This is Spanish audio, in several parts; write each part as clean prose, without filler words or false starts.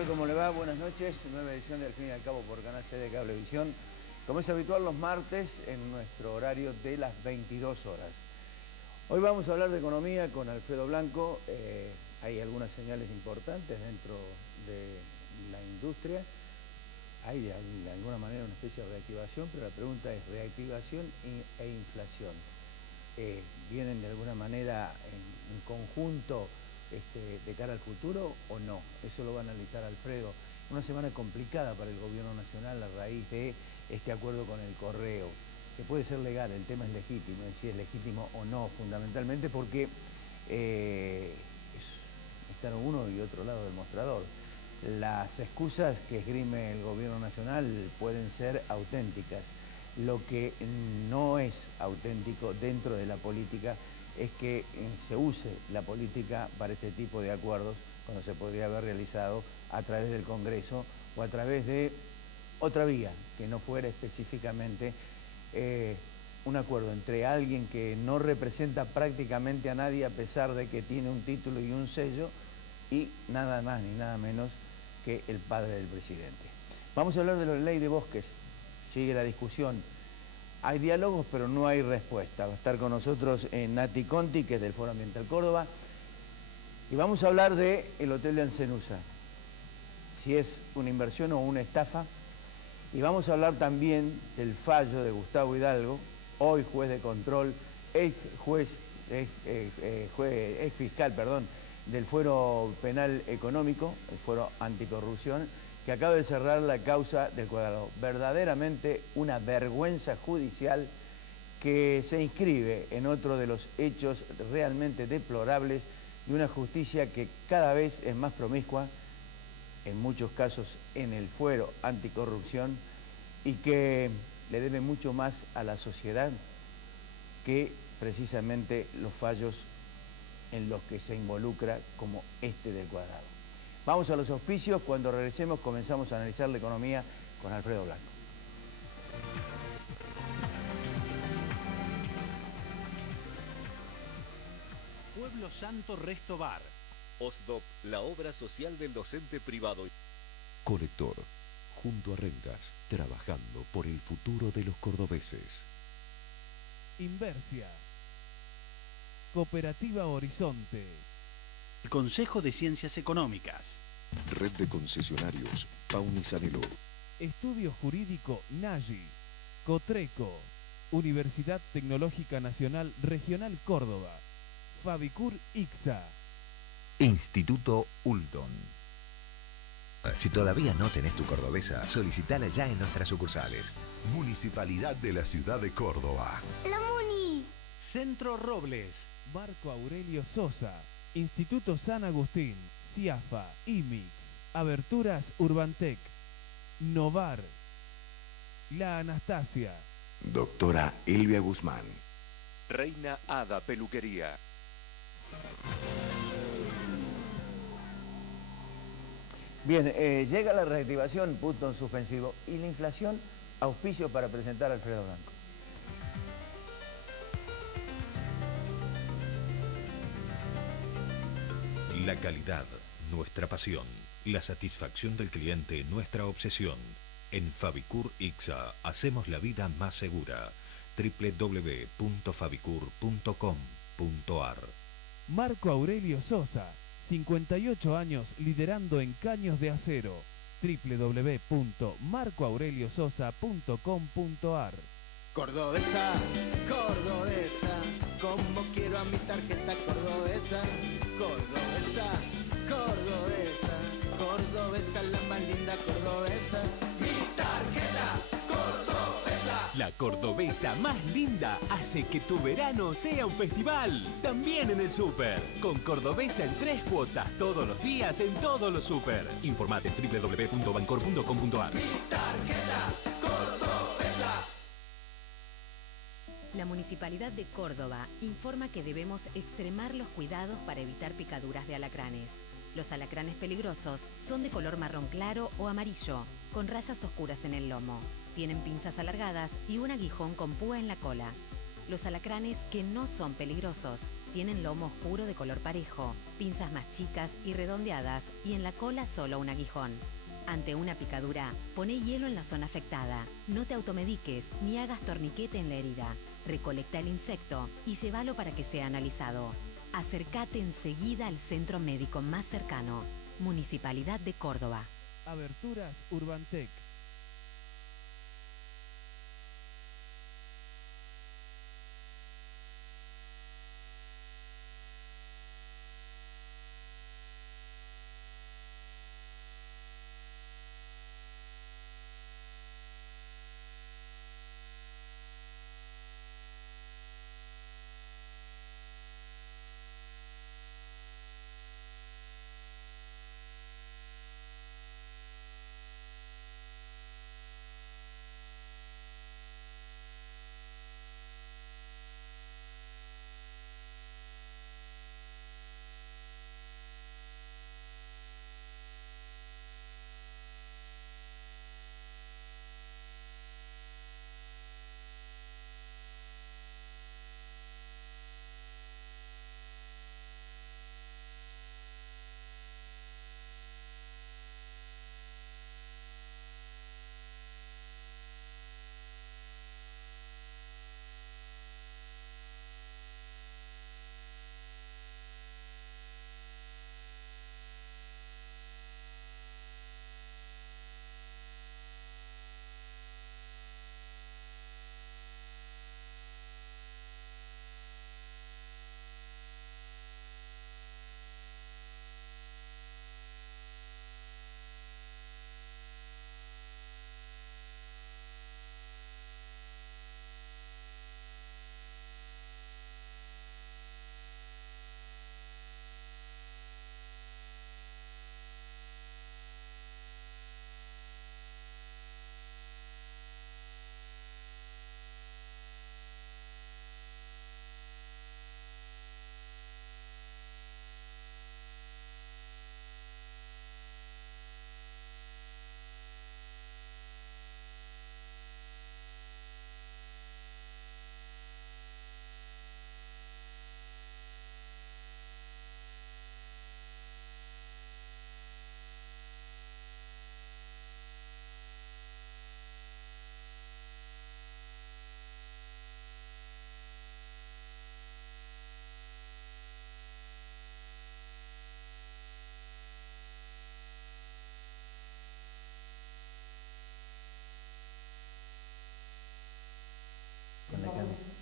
tal? ¿Cómo le va? Buenas noches. Nueva edición de Al fin y al cabo por Canal C de Cablevisión. Como es habitual los martes en nuestro horario de las 22 horas. Hoy vamos a hablar de economía con Alfredo Blanco. Hay algunas señales importantes dentro de la industria. Hay de alguna manera una especie de reactivación, pero la pregunta es reactivación e inflación. ¿Vienen de alguna manera en conjunto de cara al futuro o no? Eso lo va a analizar Alfredo. Una semana complicada para el gobierno nacional a raíz de este acuerdo con el correo, que puede ser legal, el tema es legítimo, si es legítimo o no, fundamentalmente porque están uno y otro lado del mostrador. Las excusas que esgrime el gobierno nacional pueden ser auténticas. Lo que no es auténtico dentro de la política es que se use la política para este tipo de acuerdos cuando se podría haber realizado a través del Congreso o a través de otra vía, que no fuera específicamente un acuerdo entre alguien que no representa prácticamente a nadie a pesar de que tiene un título y un sello y nada más ni nada menos que el padre del presidente. Vamos a hablar de la ley de bosques. Sigue la discusión. Hay diálogos, pero no hay respuesta. Va a estar con nosotros Nati Conti, que es del Foro Ambiental Córdoba. Y vamos a hablar del Hotel de Ancenusa, si es una inversión o una estafa. Y vamos a hablar también del fallo de Gustavo Hidalgo, hoy juez de control, ex fiscal, del Fuero Penal Económico, el Fuero Anticorrupción, que acaba de cerrar la causa del Cuadrado. Verdaderamente una vergüenza judicial que se inscribe en otro de los hechos realmente deplorables de una justicia que cada vez es más promiscua, en muchos casos en el Fuero Anticorrupción, y que le debe mucho más a la sociedad que precisamente los fallos en los que se involucra como este del Cuadrado. Vamos a los auspicios. Cuando regresemos comenzamos a analizar la economía con Alfredo Blanco. Pueblo Santo Resto Bar. OSDOP, la obra social del docente privado. Colector, junto a Rentas, trabajando por el futuro de los cordobeses. Inversia. Cooperativa Horizonte. El Consejo de Ciencias Económicas. Red de concesionarios Pauni Sanelo. Estudio Jurídico Nagi. Cotreco. Universidad Tecnológica Nacional Regional Córdoba. Fabicur ICSA. Instituto Uldon. Si todavía no tenés tu cordobesa, solicitala ya en nuestras sucursales. Municipalidad de la Ciudad de Córdoba. La Muni. Centro Robles. Marco Aurelio Sosa. Instituto San Agustín. CIAFA. IMIX. Aberturas Urbantec. Novar. La Anastasia. Doctora Elvia Guzmán. Reina Hada Peluquería. Bien, llega la reactivación, punto en suspensivo, y la inflación, auspicio para presentar a Alfredo Blanco. La calidad, nuestra pasión. La satisfacción del cliente, nuestra obsesión. En Fabicur ICSA hacemos la vida más segura. www.fabicur.com.ar. Marco Aurelio Sosa, 58 años liderando en caños de acero. www.marcoaureliososa.com.ar. Cordobesa, cordobesa, como quiero a mi tarjeta cordobesa. Cordobesa, cordobesa, cordobesa, la más linda cordobesa. Mi tarjeta cordobesa. La cordobesa más linda hace que tu verano sea un festival. También en el súper. Con cordobesa en 3 cuotas todos los días en todos los súper. Informate en www.bancor.com.ar. Mi tarjeta cordobesa. La Municipalidad de Córdoba informa que debemos extremar los cuidados para evitar picaduras de alacranes. Los alacranes peligrosos son de color marrón claro o amarillo, con rayas oscuras en el lomo. Tienen pinzas alargadas y un aguijón con púa en la cola. Los alacranes que no son peligrosos Tienen lomo oscuro de color parejo, pinzas más chicas y redondeadas y en la cola solo un aguijón. Ante una picadura, poné hielo en la zona afectada. No te automediques ni hagas torniquete en la herida. Recolecta el insecto y llévalo para que sea analizado. Acércate enseguida al centro médico más cercano. Municipalidad de Córdoba. Aberturas Urbantec.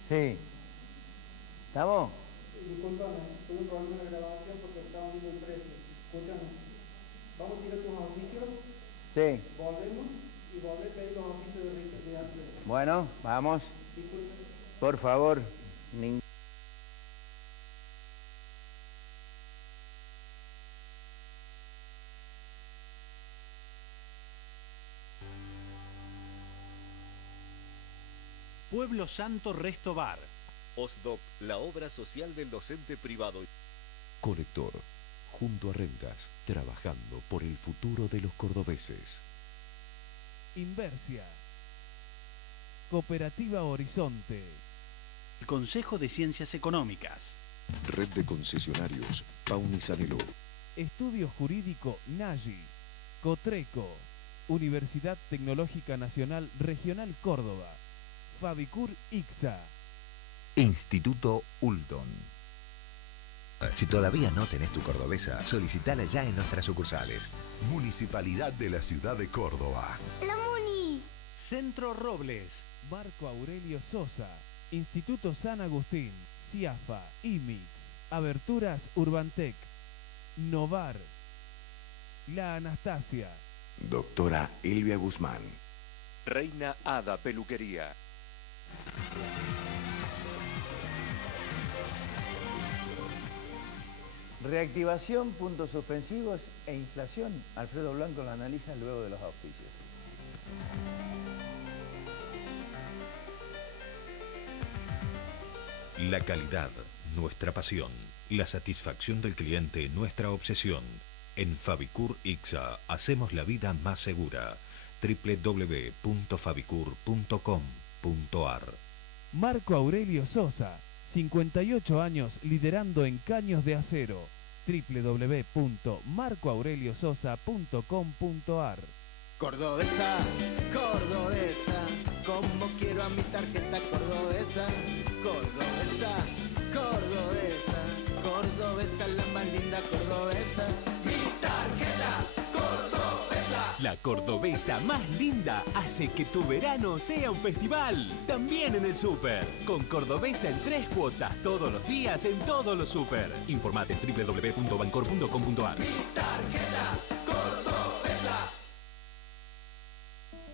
Sí. ¿Estamos? Disculpame, tuve un problema de grabación porque estaba viendo el precio. Escúchame, vamos a tirar tus auspicios. Sí. Volvemos y volver a pedir los auspicios de Richard de Alfredo. Bueno, vamos. Disculpe. Por favor. Pueblo Santo Resto Bar. OSDOP, la obra social del docente privado. Colector, junto a Rentas, trabajando por el futuro de los cordobeses. Inversia. Cooperativa Horizonte. El Consejo de Ciencias Económicas. Red de concesionarios Pauni Sanelo. Estudio Jurídico Nagi. Cotreco. Universidad Tecnológica Nacional Regional Córdoba. Fabicur ICSA. Instituto Uldon. Si todavía no tenés tu cordobesa, solicitala ya en nuestras sucursales. Municipalidad de la Ciudad de Córdoba. ¡La Muni! Centro Robles. Marco Aurelio Sosa. Instituto San Agustín. CIAFA. IMIX. Aberturas Urbantec. Novar. La Anastasia. Doctora Elvia Guzmán. Reina Hada Peluquería. Reactivación, puntos suspensivos e inflación. Alfredo Blanco lo analiza luego de los auspicios. La calidad, nuestra pasión. La satisfacción del cliente, nuestra obsesión. En Fabicur ICSA hacemos la vida más segura. www.fabicur.com.ar. Marco Aurelio Sosa, 58 años liderando en caños de acero. www.marcoaureliososa.com.ar. Cordobesa, cordobesa, como quiero a mi tarjeta cordobesa. Cordobesa, cordobesa, cordobesa, la más linda cordobesa. Mi tarjeta cordobesa. La cordobesa más linda hace que tu verano sea un festival. También en el súper. Con cordobesa en 3 cuotas todos los días en todos los súper. Informate en www.bancor.com.ar. Mi tarjeta cordobesa.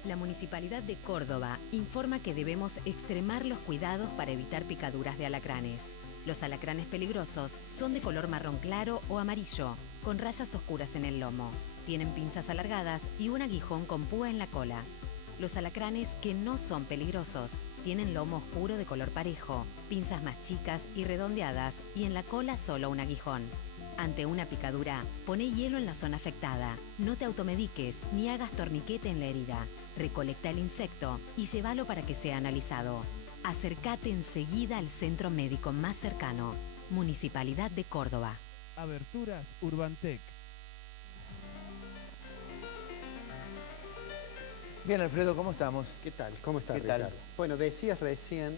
La Municipalidad de Córdoba informa que debemos extremar los cuidados para evitar picaduras de alacranes. Los alacranes peligrosos son de color marrón claro o amarillo, con rayas oscuras en el lomo. Tienen pinzas alargadas y un aguijón con púa en la cola. Los alacranes que no son peligrosos tienen lomo oscuro de color parejo, pinzas más chicas y redondeadas y en la cola solo un aguijón. Ante una picadura, poné hielo en la zona afectada. No te automediques ni hagas torniquete en la herida. Recolecta el insecto y llévalo para que sea analizado. Acércate enseguida al centro médico más cercano. Municipalidad de Córdoba. Aberturas Urbantec. Bien, Alfredo, ¿cómo estamos? ¿Qué tal? ¿Cómo estás, ¿Qué tal? Ricardo? Bueno, decías recién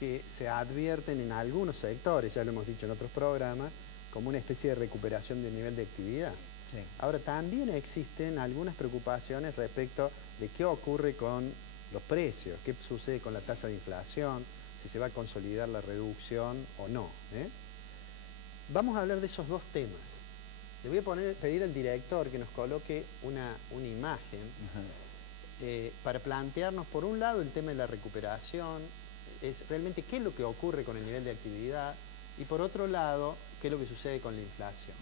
que se advierten en algunos sectores, ya lo hemos dicho en otros programas, como una especie de recuperación del nivel de actividad. Sí. Ahora, también existen algunas preocupaciones respecto de qué ocurre con los precios, qué sucede con la tasa de inflación, si se va a consolidar la reducción o no. Vamos a hablar de esos dos temas. Le voy a pedir al director que nos coloque una imagen para plantearnos, por un lado, el tema de la recuperación, es realmente qué es lo que ocurre con el nivel de actividad, y por otro lado, qué es lo que sucede con la inflación.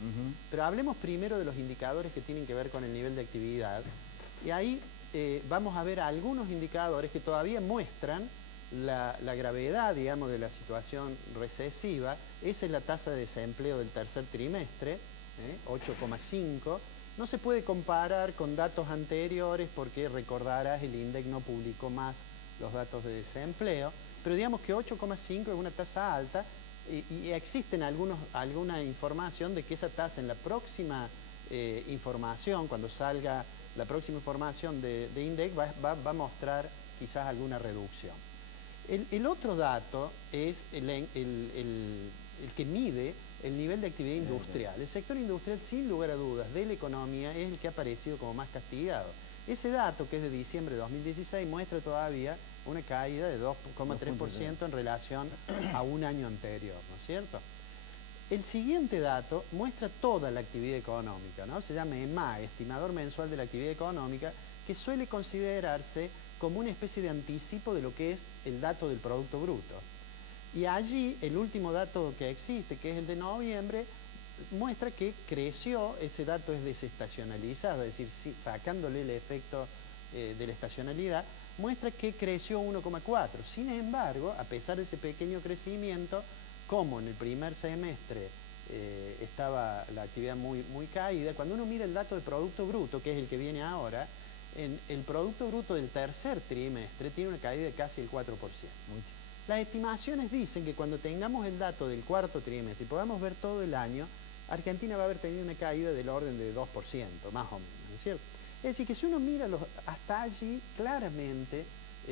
Pero hablemos primero de los indicadores que tienen que ver con el nivel de actividad, y ahí vamos a ver algunos indicadores que todavía muestran la gravedad, digamos, de la situación recesiva. Esa es la tasa de desempleo del tercer trimestre, 8,5. No se puede comparar con datos anteriores porque, recordarás, el INDEC no publicó más los datos de desempleo, pero digamos que 8,5 es una tasa alta y existen alguna información de que esa tasa en la próxima información, cuando salga la próxima información de INDEC, va a mostrar quizás alguna reducción. El otro dato es el que mide el nivel de actividad industrial. El sector industrial, sin lugar a dudas, de la economía es el que ha aparecido como más castigado. Ese dato, que es de diciembre de 2016, muestra todavía una caída de 2,3% en relación a un año anterior, ¿no es cierto? El siguiente dato muestra toda la actividad económica, ¿no? Se llama EMA, Estimador Mensual de la Actividad Económica, que suele considerarse como una especie de anticipo de lo que es el dato del Producto Bruto. Y allí, el último dato que existe, que es el de noviembre, muestra que creció. Ese dato es desestacionalizado, es decir, sacándole el efecto de la estacionalidad, muestra que creció 1,4. Sin embargo, a pesar de ese pequeño crecimiento, como en el primer semestre estaba la actividad muy caída, cuando uno mira el dato de Producto Bruto, que es el que viene ahora, el Producto Bruto del tercer trimestre tiene una caída de casi el 4%. Las estimaciones dicen que cuando tengamos el dato del cuarto trimestre y podamos ver todo el año, Argentina va a haber tenido una caída del orden de 2%, más o menos, ¿no es cierto? Es decir, que si uno mira hasta allí, claramente,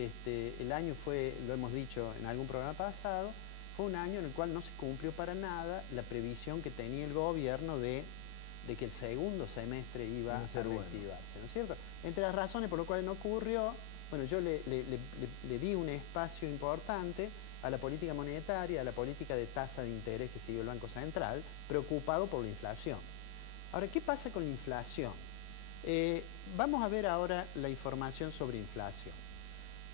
el año fue, lo hemos dicho en algún programa pasado, fue un año en el cual no se cumplió para nada la previsión que tenía el gobierno de que el segundo semestre iba a reactivarse, ¿no es cierto? Entre las razones por las cuales no ocurrió, bueno, yo le di un espacio importante a la política monetaria, a la política de tasa de interés que siguió el Banco Central, preocupado por la inflación. Ahora, ¿qué pasa con la inflación? Vamos a ver ahora la información sobre inflación.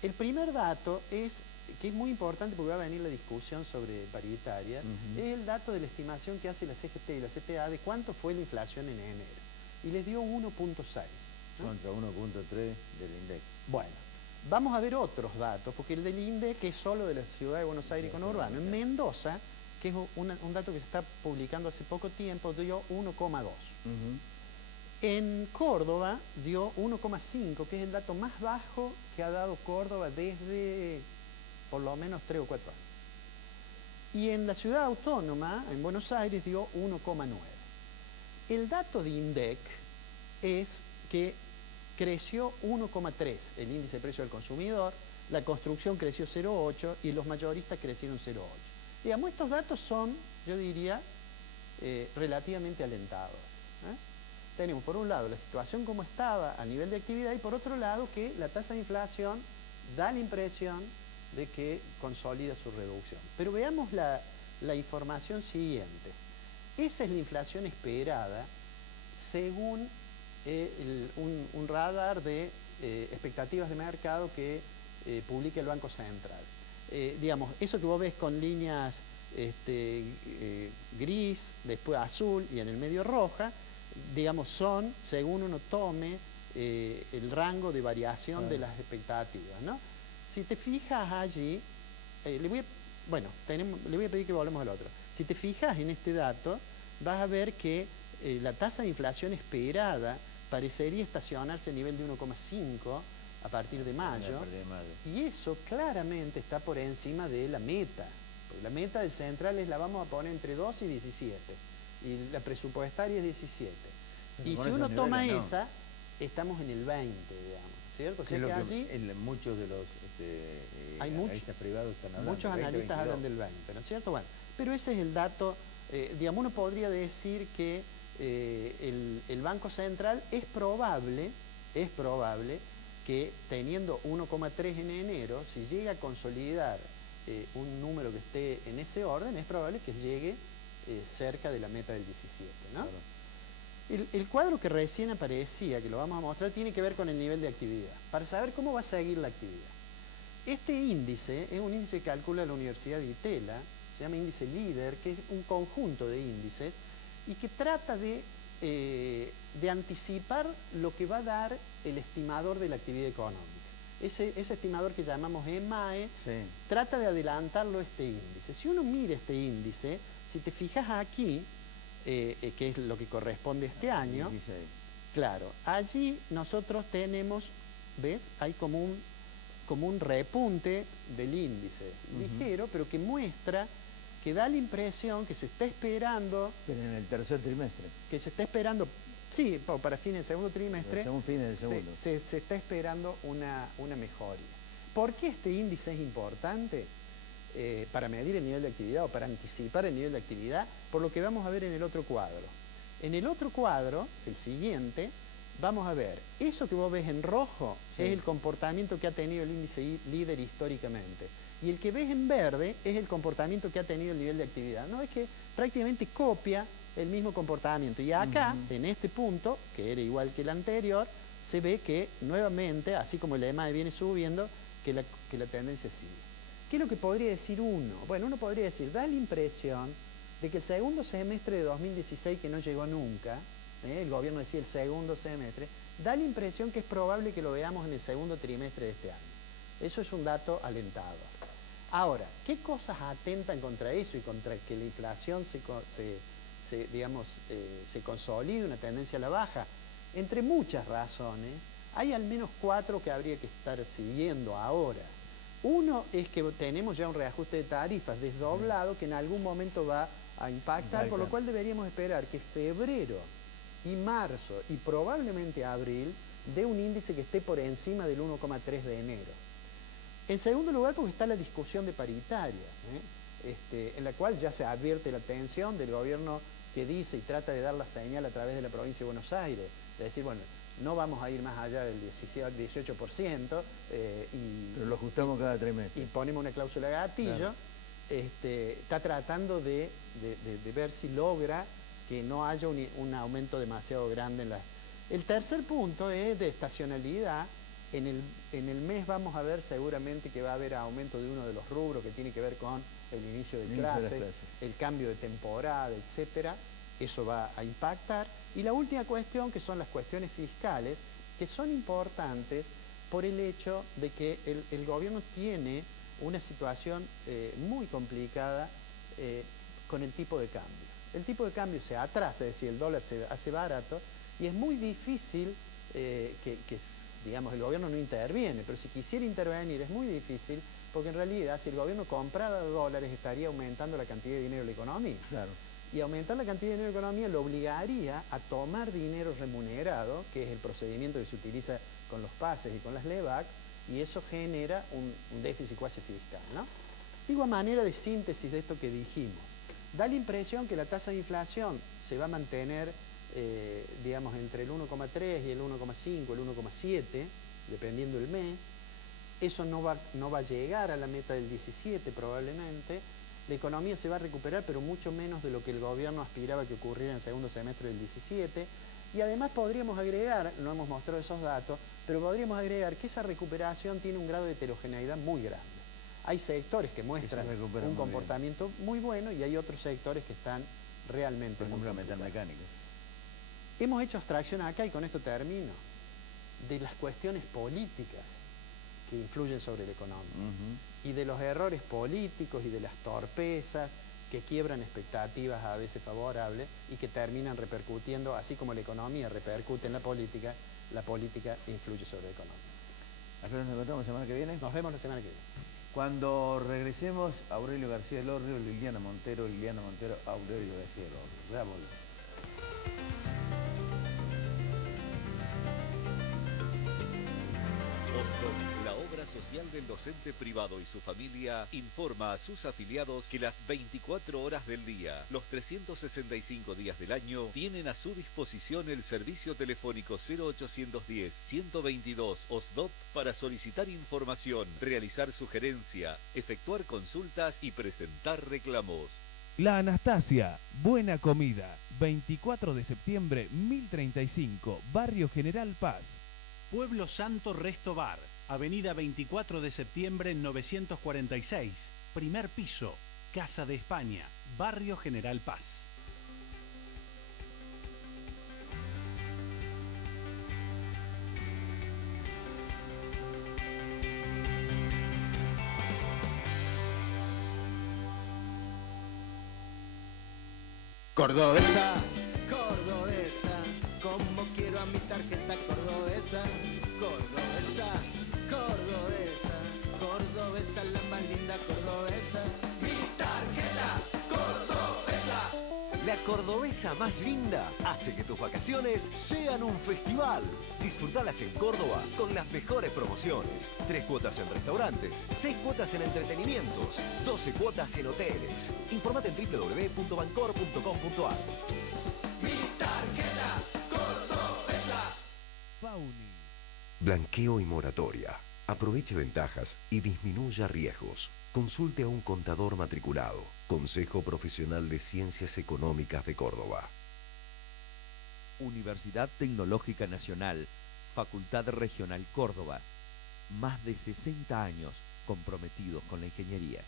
El primer dato es, que es muy importante porque va a venir la discusión sobre paritarias, es el dato de la estimación que hace la CGT y la CTA de cuánto fue la inflación en enero. Y les dio 1,6. Contra 1,3 del INDEC. Bueno, vamos a ver otros datos, porque el del INDEC es solo de la ciudad de Buenos Aires y conurbano. En Mendoza, que es un dato que se está publicando hace poco tiempo, dio 1,2. En Córdoba dio 1,5, que es el dato más bajo que ha dado Córdoba desde por lo menos 3 o 4 años. Y en la ciudad autónoma, en Buenos Aires, dio 1,9. El dato de INDEC es que creció 1,3 el índice de precio del consumidor, la construcción creció 0,8 y los mayoristas crecieron 0,8. Digamos, estos datos son, yo diría, relativamente alentadores. Tenemos por un lado la situación como estaba a nivel de actividad y por otro lado que la tasa de inflación da la impresión de que consolida su reducción. Pero veamos la información siguiente. Esa es la inflación esperada según un radar de expectativas de mercado que publica el Banco Central. Digamos, eso que vos ves con líneas gris, después azul y en el medio roja, digamos, son, según uno tome, el rango de variación de las expectativas, ¿no? Si te fijas allí, le voy a pedir que volvamos al otro. Si te fijas en este dato, vas a ver que la tasa de inflación esperada parecería estacionarse a nivel de 1,5 a partir de mayo. Y eso claramente está por encima de la meta. Porque la meta del central la vamos a poner entre 2 y 17. Y la presupuestaria es 17. Y si uno toma esa, estamos en el 20, digamos, ¿cierto? O sea que allí muchos de los analistas privados están hablando. Muchos analistas hablan del 20, ¿no es cierto? Bueno, pero ese es el dato, digamos, uno podría decir que el Banco Central es probable que teniendo 1,3 en enero, si llega a consolidar un número que esté en ese orden, es probable que llegue cerca de la meta del 17, ¿no? Claro. El cuadro que recién aparecía, que lo vamos a mostrar, tiene que ver con el nivel de actividad, para saber cómo va a seguir la actividad. Este índice es un índice que calcula la Universidad de Itela, se llama índice líder, que es un conjunto de índices y que trata de anticipar lo que va a dar el estimador de la actividad económica. Ese estimador que llamamos EMAE, trata de adelantarlo este índice. Si uno mira este índice, si te fijas aquí, que es lo que corresponde a este año, claro, allí nosotros tenemos, ¿ves? Hay como un repunte del índice, ligero, pero que muestra, que da la impresión que se está esperando... Pero en el tercer trimestre. Que se está esperando, sí, para fines del segundo trimestre, según fines del segundo. Se está esperando una mejoría. ¿Por qué este índice es importante? Para medir el nivel de actividad o para anticipar el nivel de actividad, por lo que vamos a ver en el otro cuadro. En el otro cuadro, el siguiente, vamos a ver, eso que vos ves en rojo es el comportamiento que ha tenido el índice líder históricamente. Y el que ves en verde es el comportamiento que ha tenido el nivel de actividad. ¿No? Es que prácticamente copia el mismo comportamiento. Y acá, en este punto, que era igual que el anterior, se ve que nuevamente, así como el EMAE viene subiendo, que la tendencia sigue. ¿Qué es lo que podría decir uno? Bueno, uno podría decir, da la impresión de que el segundo semestre de 2016, que no llegó nunca, el gobierno decía el segundo semestre, da la impresión que es probable que lo veamos en el segundo trimestre de este año. Eso es un dato alentador. Ahora, ¿qué cosas atentan contra eso y contra que la inflación se consolide, una tendencia a la baja? Entre muchas razones, hay al menos 4 que habría que estar siguiendo ahora. Uno es que tenemos ya un reajuste de tarifas desdoblado que en algún momento va a impactar, por lo cual deberíamos esperar que febrero y marzo y probablemente abril dé un índice que esté por encima del 1,3 de enero. En segundo lugar, porque está la discusión de paritarias, en la cual ya se advierte la tensión del gobierno que dice y trata de dar la señal a través de la provincia de Buenos Aires, de decir, bueno, no vamos a ir más allá del 18%. Pero lo ajustamos cada trimestre. Y ponemos una cláusula gatillo. Claro. Está tratando de ver si logra que no haya un aumento demasiado grande en la... El tercer punto es de estacionalidad. En el mes vamos a ver seguramente que va a haber aumento de uno de los rubros que tiene que ver con el inicio de clases, el cambio de temporada, etcétera. Eso va a impactar. Y la última cuestión, que son las cuestiones fiscales, que son importantes por el hecho de que el gobierno tiene una situación muy complicada con el tipo de cambio. El tipo de cambio se atrasa, es decir, el dólar se hace barato, y es muy difícil digamos, el gobierno no interviene, pero si quisiera intervenir es muy difícil Porque en realidad, si el gobierno comprara dólares, estaría aumentando la cantidad de dinero en la economía. Claro. Y aumentar la cantidad de dinero en la economía lo obligaría a tomar dinero remunerado, que es el procedimiento que se utiliza con los pases y con las LEVAC, y eso genera un déficit cuasi fiscal, ¿no? Digo, a manera de síntesis de esto que dijimos, da la impresión que la tasa de inflación se va a mantener, digamos, entre el 1,3 y el 1,5, el 1,7, dependiendo del mes. Eso no va a llegar a la meta del 17 probablemente. La economía se va a recuperar, pero mucho menos de lo que el gobierno aspiraba que ocurriera en el segundo semestre del 17. Y además podríamos agregar, no hemos mostrado esos datos, pero podríamos agregar que esa recuperación tiene un grado de heterogeneidad muy grande. Hay sectores que muestran un comportamiento muy bueno y hay otros sectores que están realmente muy complicados. Por ejemplo, metalmecánica. Hemos hecho abstracción acá, y con esto termino, de las cuestiones políticas que influyen sobre la economía y de los errores políticos y de las torpezas que quiebran expectativas a veces favorables y que terminan repercutiendo, así como la economía repercute en la política influye sobre la economía. Alfredo, ¿nos encontramos la semana que viene? Nos vemos la semana que viene. Cuando regresemos, Aurelio García del Orrio, Liliana Montero, Aurelio García del Orrio. Ya volvemos. Osdom, la obra social del docente privado y su familia, informa a sus afiliados que las 24 horas del día, los 365 días del año, tienen a su disposición el servicio telefónico 0810-122 OSDOP para solicitar información, realizar sugerencias, efectuar consultas y presentar reclamos. La Anastasia, buena comida, 24 de septiembre 1035, Barrio General Paz. Pueblo Santo Resto Bar, Avenida 24 de septiembre 946, primer piso, Casa de España, Barrio General Paz. Cordobesa, cordobesa, como quiero a mi tarjeta cordobesa, cordobesa, cordobesa, cordobesa, la más linda cordobesa. Mi tarjeta cordobesa. La cordobesa más linda hace que tus vacaciones sean un festival. Disfrutalas en Córdoba con las mejores promociones. 3 cuotas en restaurantes, 6 cuotas en entretenimientos, 12 cuotas en hoteles. Informate en www.bancor.com.ar. Mi tarjeta cordobesa. Pauni. Blanqueo y moratoria. Aproveche ventajas y disminuya riesgos. Consulte a un contador matriculado. Consejo Profesional de Ciencias Económicas de Córdoba. Universidad Tecnológica Nacional, Facultad Regional Córdoba. Más de 60 años comprometidos con la ingeniería.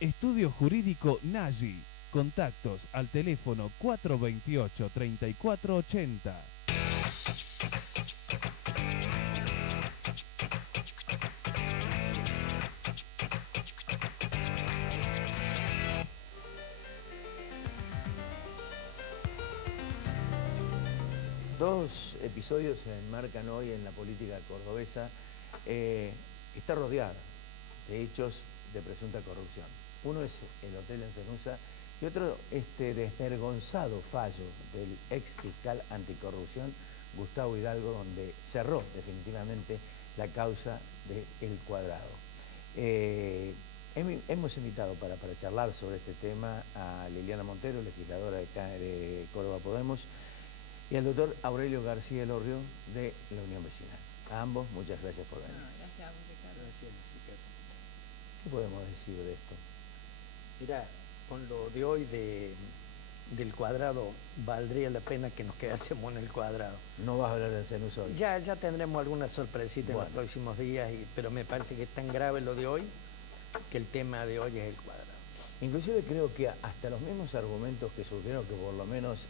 Estudio Jurídico Nagy. Contactos al teléfono 428-3480. Dos episodios se enmarcan hoy en la política cordobesa. Está rodeada de hechos de presunta corrupción. Uno es el Hotel en Cenusa y otro este desvergonzado fallo del ex fiscal anticorrupción Gustavo Hidalgo, donde cerró definitivamente la causa del Cuadrado. Hemos invitado para charlar sobre este tema a Liliana Montero, legisladora de Córdoba Podemos, y al doctor Aurelio García del Orrio de la Unión Vecinal. A ambos, muchas gracias por venir. Gracias a vos, Ricardo. Gracias, Ricardo. ¿Qué podemos decir de esto? Mirá, con lo de hoy del Cuadrado, valdría la pena que nos quedásemos en el Cuadrado. No vas a hablar del CENUS hoy. Ya tendremos alguna sorpresita en los próximos días, pero me parece que es tan grave lo de hoy que el tema de hoy es el Cuadrado. Inclusive creo que hasta los mismos argumentos que surgieron, que por lo menos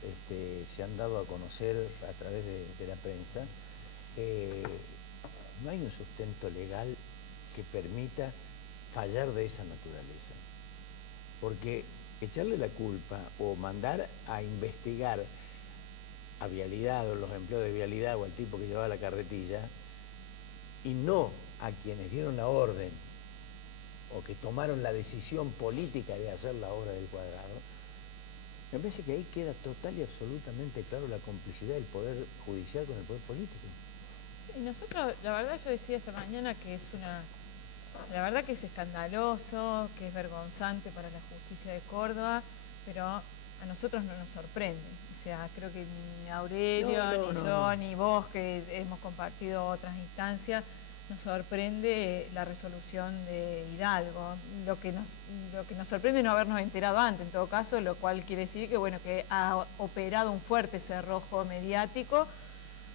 se han dado a conocer a través de la prensa, no hay un sustento legal que permita fallar de esa naturaleza. Porque echarle la culpa o mandar a investigar a Vialidad o los empleados de Vialidad o al tipo que llevaba la carretilla y no a quienes dieron la orden o que tomaron la decisión política de hacer la obra del Cuadrado, me parece que ahí queda total y absolutamente claro la complicidad del Poder Judicial con el Poder Político. Y nosotros, la verdad, yo decía esta mañana que es la verdad que es escandaloso, que es vergonzante para la justicia de Córdoba, pero a nosotros no nos sorprende. O sea, creo que ni Aurelio, ni yo, ni vos, que hemos compartido otras instancias, nos sorprende la resolución de Hidalgo. Lo que nos sorprende es no habernos enterado antes, en todo caso, lo cual quiere decir que, bueno, que ha operado un fuerte cerrojo mediático,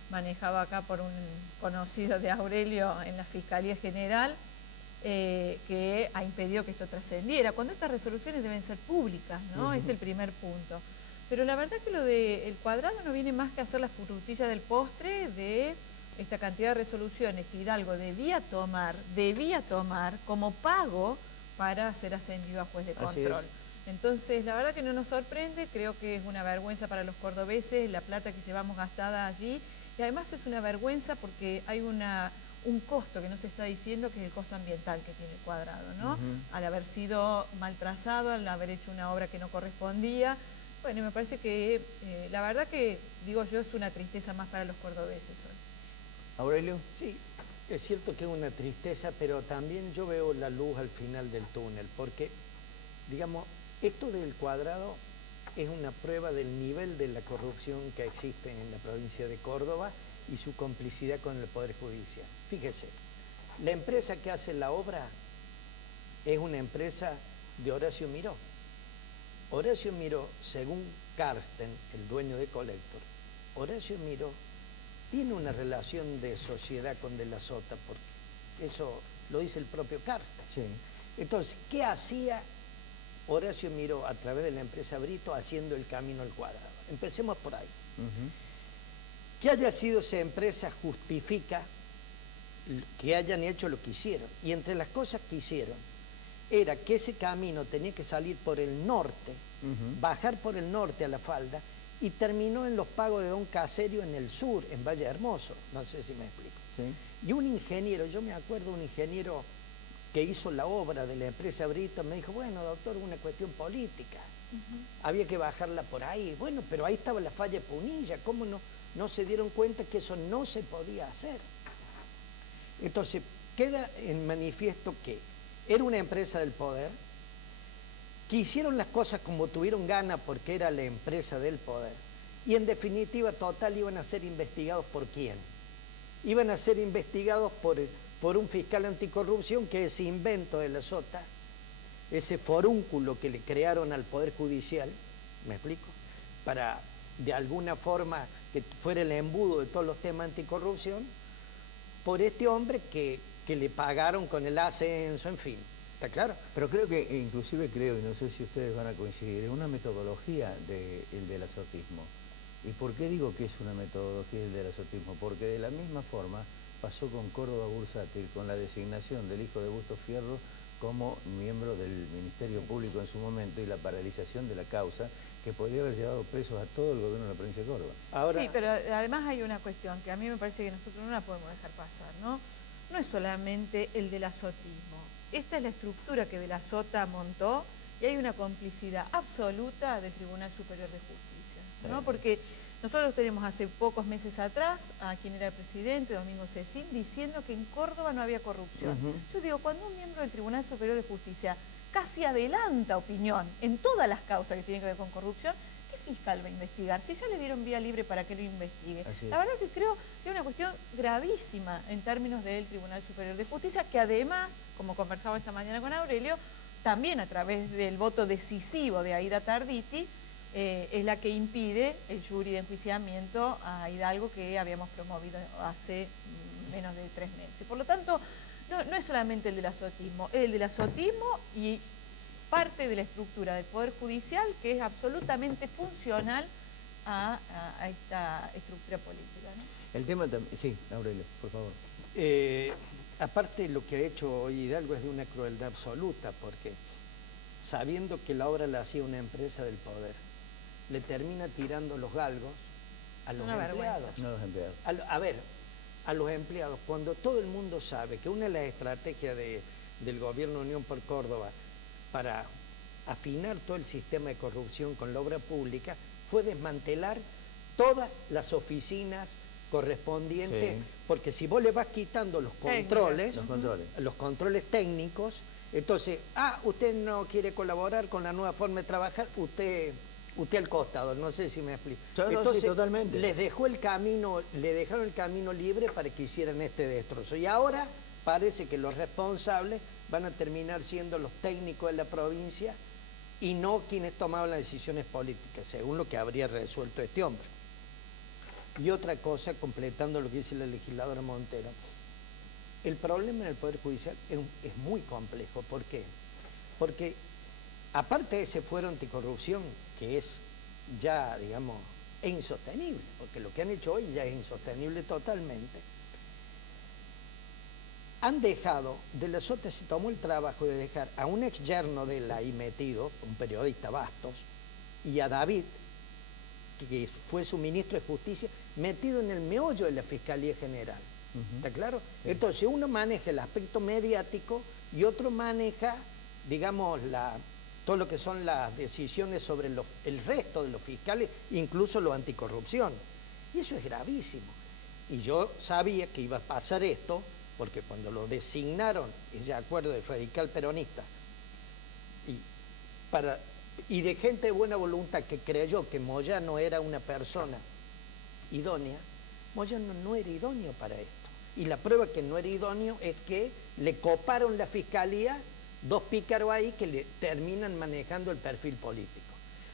manejado acá por un conocido de Aurelio en la Fiscalía General, que ha impedido que esto trascendiera, cuando estas resoluciones deben ser públicas, ¿no? Este es el primer punto. Pero la verdad que lo del Cuadrado no viene más que a hacer la frutilla del postre de esta cantidad de resoluciones que Hidalgo debía tomar como pago para ser ascendido a juez de control. Entonces, la verdad que no nos sorprende, creo que es una vergüenza para los cordobeses la plata que llevamos gastada allí, y además es una vergüenza porque hay un costo que no se está diciendo, que es el costo ambiental que tiene el Cuadrado, ¿no? Al haber sido mal trazado, al haber hecho una obra que no correspondía. Bueno, me parece que la verdad que, digo yo, es una tristeza más para los cordobeses hoy. ¿Aurelio? Sí, es cierto que es una tristeza, pero también yo veo la luz al final del túnel, porque, digamos, esto del Cuadrado es una prueba del nivel de la corrupción que existe en la provincia de Córdoba y su complicidad con el Poder Judicial. Fíjese, la empresa que hace la obra es una empresa de Horacio Miró. Horacio Miró, según Karsten, el dueño de Collector, Horacio Miró tiene una relación de sociedad con De la Sota, porque eso lo dice el propio Karsten. Sí. Entonces, ¿qué hacía Horacio Miró a través de la empresa Brito haciendo el camino al Cuadrado? Empecemos por ahí. Que haya sido esa empresa justifica que hayan hecho lo que hicieron. Y entre las cosas que hicieron era que ese camino tenía que salir por el norte, bajar por el norte a la falda, y terminó en los pagos de Don Caserio en el sur, en Valle Hermoso. No sé si me explico. Sí. Y un ingeniero, yo me acuerdo un ingeniero que hizo la obra de la empresa Brito, me dijo, bueno, doctor, una cuestión política. Había que bajarla por ahí. Bueno, pero ahí estaba la falla de Punilla. ¿Cómo no se dieron cuenta que eso no se podía hacer? Entonces, queda en manifiesto que era una empresa del poder, que hicieron las cosas como tuvieron gana porque era la empresa del poder, y en definitiva, total, iban a ser investigados ¿por quién? Iban a ser investigados por un fiscal anticorrupción, que ese invento de la Sota, ese forúnculo que le crearon al Poder Judicial, ¿me explico? Para, de alguna forma, que fuera el embudo de todos los temas anticorrupción, por este hombre que le pagaron con el ascenso, en fin. ¿Está claro? Pero creo que, inclusive creo, y no sé si ustedes van a coincidir, es una metodología del azotismo. ¿Y por qué digo que es una metodología del azotismo? Porque de la misma forma pasó con Córdoba Bursátil, con la designación del hijo de Busto Fierro como miembro del Ministerio Público en su momento, y la paralización de la causa, que podría haber llevado presos a todo el gobierno de la provincia de Córdoba. Ahora, sí, pero además hay una cuestión que a mí me parece que nosotros no la podemos dejar pasar, ¿no? No es solamente el del azotismo. Esta es la estructura que De la Sota montó, y hay una complicidad absoluta del Tribunal Superior de Justicia, ¿no? Porque nosotros tenemos hace pocos meses atrás a quien era el presidente, Domingo Cecín, diciendo que en Córdoba no había corrupción. Yo digo, cuando un miembro del Tribunal Superior de Justicia casi adelanta opinión en todas las causas que tienen que ver con corrupción, ¿qué fiscal va a investigar? Si ya le dieron vía libre para que lo investigue. La verdad que creo que es una cuestión gravísima en términos del Tribunal Superior de Justicia, que además, como conversaba esta mañana con Aurelio, también a través del voto decisivo de Aida Tarditi, es la que impide el jury de enjuiciamiento a Hidalgo que habíamos promovido hace menos de 3 meses. Por lo tanto, no es solamente el del azotismo, es el del azotismo y parte de la estructura del Poder Judicial que es absolutamente funcional a esta estructura política, ¿no? El tema también, sí, Aurelio, por favor. Aparte, lo que ha hecho hoy Hidalgo es de una crueldad absoluta, porque sabiendo que la obra la hacía una empresa del poder, le termina tirando los galgos a los empleados. No a los empleados. A los empleados, cuando todo el mundo sabe que una de las estrategias del gobierno de Unión por Córdoba para afinar todo el sistema de corrupción con la obra pública fue desmantelar todas las oficinas correspondientes, porque si vos le vas quitando los controles técnicos, entonces, usted no quiere colaborar con la nueva forma de trabajar, usted al costado, no sé si me explico. Entonces, sí, totalmente. le dejaron el camino libre para que hicieran este destrozo. Y ahora parece que los responsables van a terminar siendo los técnicos de la provincia y no quienes tomaban las decisiones políticas, según lo que habría resuelto este hombre. Y otra cosa, completando lo que dice la legisladora Montero, el problema en el Poder Judicial es muy complejo. ¿Por qué? Porque aparte de ese fuero anticorrupción, que es ya, digamos, es insostenible, porque lo que han hecho hoy ya es insostenible totalmente, han dejado, de la Sota se tomó el trabajo de dejar a un ex yerno de él ahí metido, un periodista Bastos, y a David, que fue su ministro de Justicia, metido en el meollo de la Fiscalía General. ¿Está claro? Sí. Entonces uno maneja el aspecto mediático y otro maneja, digamos, todo lo que son las decisiones sobre el resto de los fiscales, incluso lo anticorrupción. Y eso es gravísimo. Y yo sabía que iba a pasar esto, porque cuando lo designaron, ese acuerdo de radical peronista, y de gente de buena voluntad que creyó que Moyano era una persona idónea, Moyano no era idóneo para esto. Y la prueba que no era idóneo es que le coparon la fiscalía dos pícaros ahí que le terminan manejando el perfil político.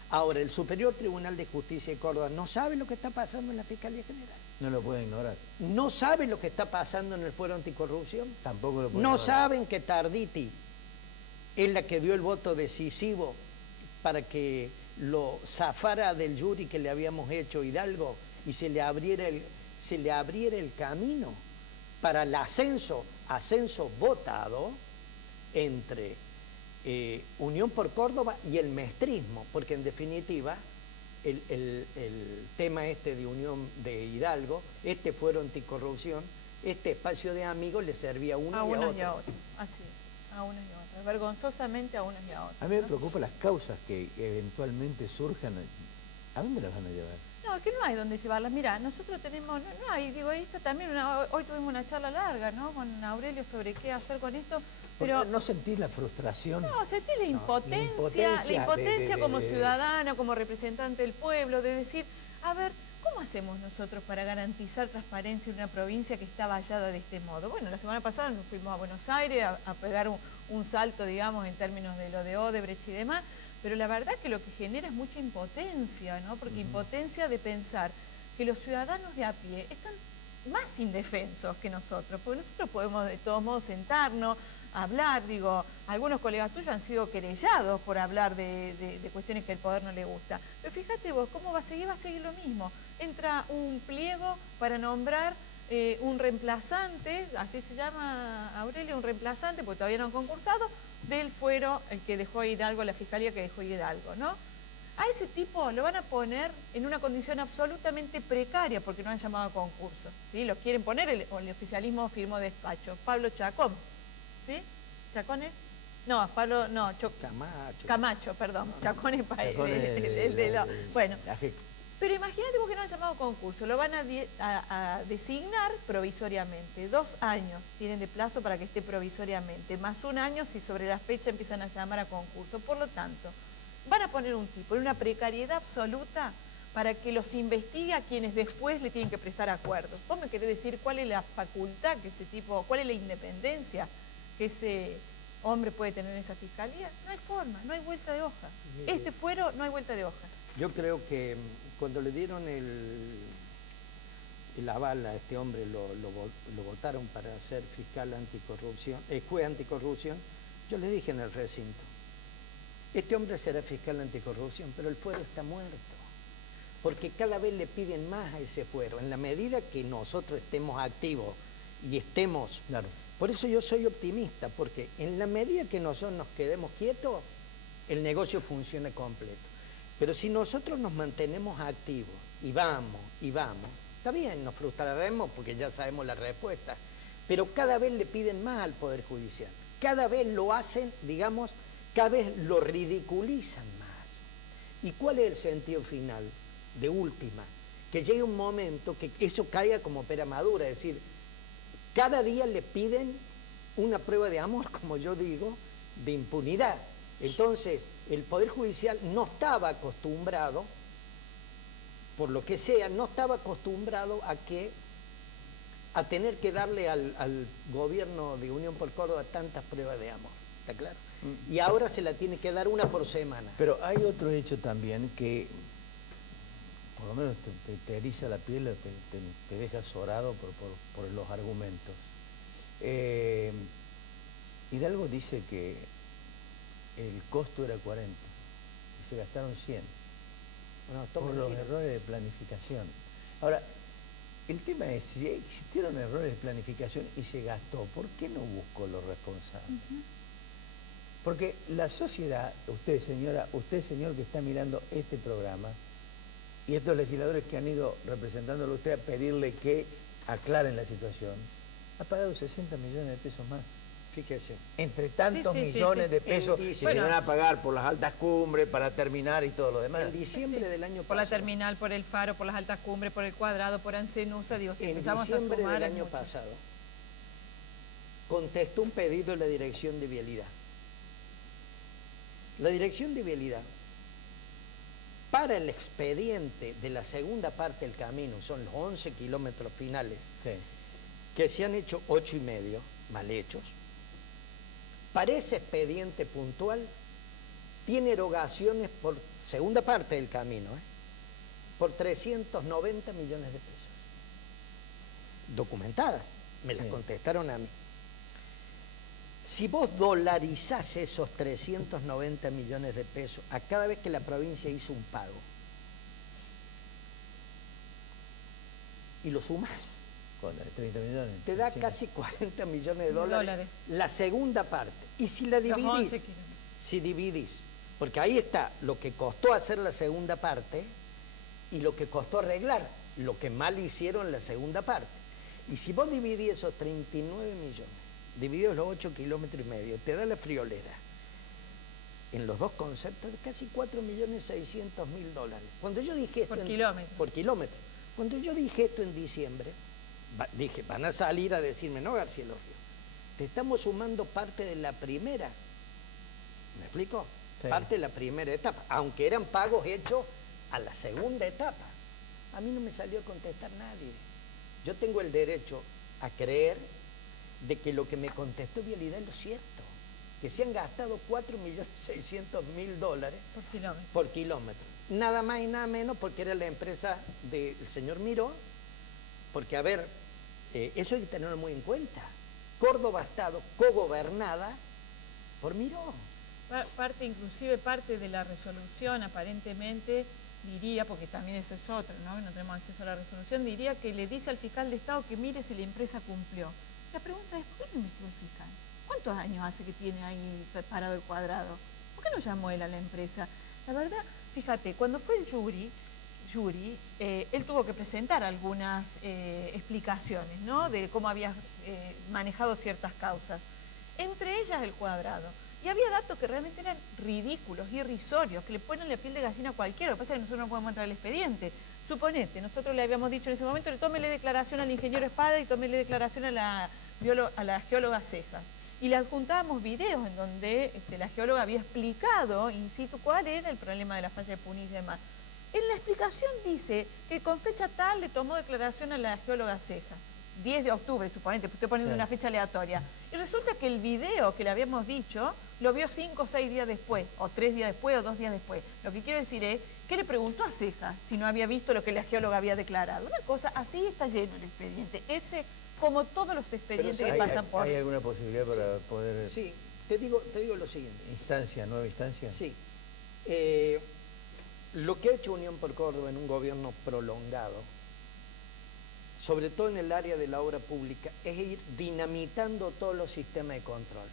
Ahora, el Superior Tribunal de Justicia de Córdoba no sabe lo que está pasando en la Fiscalía General. No lo puede ignorar. No sabe lo que está pasando en el Fuero Anticorrupción. Tampoco lo puede ignorar. No saben que Tarditi es la que dio el voto decisivo para que lo zafara del jury que le habíamos hecho Hidalgo y se le abriera el camino para el ascenso votado entre Unión por Córdoba y el mestrismo, porque en definitiva el tema este de Unión de Hidalgo, este fuero anticorrupción, este espacio de amigos le servía a uno y a otro. Y a otro. Así es, a unos y a otros, vergonzosamente a unos y a otros. A mí me preocupan las causas que eventualmente surjan. ¿A dónde las van a llevar? No, es que no hay dónde llevarlas. Mira, nosotros tenemos, no hay, digo, esto también, hoy tuvimos una charla larga, ¿no? Con Aurelio sobre qué hacer con esto. Pero ¿no sentís la frustración? No, sentís la impotencia como ciudadano, como representante del pueblo, de decir, a ver, ¿cómo hacemos nosotros para garantizar transparencia en una provincia que está vallada de este modo? Bueno, la semana pasada nos fuimos a Buenos Aires a pegar un salto, digamos, en términos de lo de Odebrecht y demás, pero la verdad es que lo que genera es mucha impotencia, ¿no? Porque impotencia de pensar que los ciudadanos de a pie están más indefensos que nosotros, porque nosotros podemos de todos modos sentarnos, hablar, digo, algunos colegas tuyos han sido querellados por hablar de cuestiones que al poder no le gusta. Pero fíjate vos, ¿cómo va a seguir? Va a seguir lo mismo. Entra un pliego para nombrar un reemplazante, así se llama, Aurelio, un reemplazante, porque todavía no han concursado, del fuero, el que dejó Hidalgo, la fiscalía que dejó Hidalgo, ¿no? A ese tipo lo van a poner en una condición absolutamente precaria porque no han llamado a concurso, ¿sí? Lo quieren poner, el oficialismo firmó despacho, Pablo Chacón, ¿sí? ¿Chacón es? No, Pablo, no, Camacho, perdón. Chacón es el de lo... Bueno, pero imagínate vos que no han llamado a concurso, lo van a designar provisoriamente. 2 años tienen de plazo para que esté provisoriamente, más 1 año si sobre la fecha empiezan a llamar a concurso. Por lo tanto, van a poner un tipo en una precariedad absoluta para que los investigue a quienes después le tienen que prestar acuerdos. ¿Vos me querés decir cuál es la facultad que ese tipo, cuál es la independencia que ese hombre puede tener en esa fiscalía? No hay forma, no hay vuelta de hoja. Este fuero no hay vuelta de hoja. Yo creo que cuando le dieron el aval a este hombre, lo votaron para ser fiscal anticorrupción, juez anticorrupción, yo le dije en el recinto, este hombre será fiscal anticorrupción, pero el fuero está muerto, porque cada vez le piden más a ese fuero, en la medida que nosotros estemos activos y estemos... Claro. Por eso yo soy optimista, porque en la medida que nosotros nos quedemos quietos, el negocio funciona completo. Pero si nosotros nos mantenemos activos y vamos, está bien, nos frustraremos porque ya sabemos la respuesta, pero cada vez le piden más al Poder Judicial. cada vez lo hacen, digamos, cada vez lo ridiculizan más. ¿Y cuál es el sentido final? De última, que llegue un momento que eso caiga como pera madura, es decir, cada día le piden una prueba de amor, como yo digo, de impunidad. Entonces, el Poder Judicial no estaba acostumbrado, por lo que sea, no estaba acostumbrado a tener que darle al gobierno de Unión por Córdoba tantas pruebas de amor, ¿está claro? Y ahora se la tiene que dar una por semana. Pero hay otro hecho también que, por lo menos te eriza la piel, o te deja azorado por los argumentos. Hidalgo dice que el costo era 40 y se gastaron 100. Por los errores de planificación. Ahora, el tema es, si existieron errores de planificación y se gastó, ¿por qué no buscó los responsables? Porque la sociedad, usted señora, usted señor que está mirando este programa, y estos legisladores que han ido representándolo a usted a pedirle que aclaren la situación, ha pagado 60 millones de pesos más. Fíjese. Entre tantos millones de pesos que se van a pagar por las altas cumbres para terminar y todo lo demás. En diciembre del año pasado. Por la terminal, por el faro, por las altas cumbres, por el cuadrado, por Ancenusa, digo, si empezamos a sumar... En diciembre del año pasado contestó un pedido de la Dirección de Vialidad. La Dirección de Vialidad, para el expediente de la segunda parte del camino, son los 11 kilómetros finales, que se han hecho 8,5, mal hechos. Para ese expediente puntual, tiene erogaciones por segunda parte del camino, por 390 millones de pesos. Documentadas, me las contestaron a mí. Si vos dolarizás esos 390 millones de pesos a cada vez que la provincia hizo un pago, y lo sumás, con 30 millones. Te da casi 40 millones de dólares la segunda parte. Y si la dividís, porque ahí está lo que costó hacer la segunda parte y lo que costó arreglar, lo que mal hicieron la segunda parte. Y si vos dividís esos 39 millones, divididos los 8,5 kilómetros, te da la friolera. En los dos conceptos, de casi 4.600.000 dólares. Cuando yo dije esto... Por kilómetro. Cuando yo dije esto en diciembre, dije, van a salir a decirme, no, García Los Ríos, te estamos sumando parte de la primera. ¿Me explico? Sí. Parte de la primera etapa, aunque eran pagos hechos a la segunda etapa. A mí no me salió a contestar nadie. Yo tengo el derecho a creer de que lo que me contestó Vialidad es lo cierto, que se han gastado 4.600.000 dólares por kilómetro. Nada más y nada menos porque era la empresa del señor Miró, porque, a ver, eso hay que tenerlo muy en cuenta. Córdoba ha estado cogobernada por Miró. Inclusive parte de la resolución, aparentemente, diría, porque también ese es otro, ¿no? No tenemos acceso a la resolución, diría que le dice al fiscal de Estado que mire si la empresa cumplió. La pregunta es, ¿por qué no investigó el fiscal? ¿Cuántos años hace que tiene ahí preparado el cuadrado? ¿Por qué no llamó él a la empresa? La verdad, fíjate, cuando fue el jury, él tuvo que presentar algunas explicaciones, ¿no? De cómo había manejado ciertas causas, entre ellas el cuadrado. Y había datos que realmente eran ridículos, irrisorios, que le ponen la piel de gallina a cualquiera. Lo que pasa es que nosotros no podemos entrar al expediente. Suponete, nosotros le habíamos dicho en ese momento, tómele declaración al ingeniero Espada y tómele declaración a la geóloga Cejas. Y le adjuntábamos videos en donde la geóloga había explicado in situ cuál era el problema de la falla de Punilla y demás. En la explicación dice que con fecha tal le tomó declaración a la geóloga Cejas. 10 de octubre, suponete, estoy poniendo una fecha aleatoria. Y resulta que el video que le habíamos dicho lo vio 5 o 6 días después, o 3 días después, o 2 días después. Lo que quiero decir es que le preguntó a Cejas si no había visto lo que la geóloga había declarado. Una cosa, así está lleno el expediente. Ese, como todos los expedientes que pasan por... ¿Hay alguna posibilidad para poder...? Sí, te digo lo siguiente. ¿Instancia, nueva instancia? Sí. Lo que ha hecho Unión por Córdoba en un gobierno prolongado, sobre todo en el área de la obra pública, es ir dinamitando todos los sistemas de control.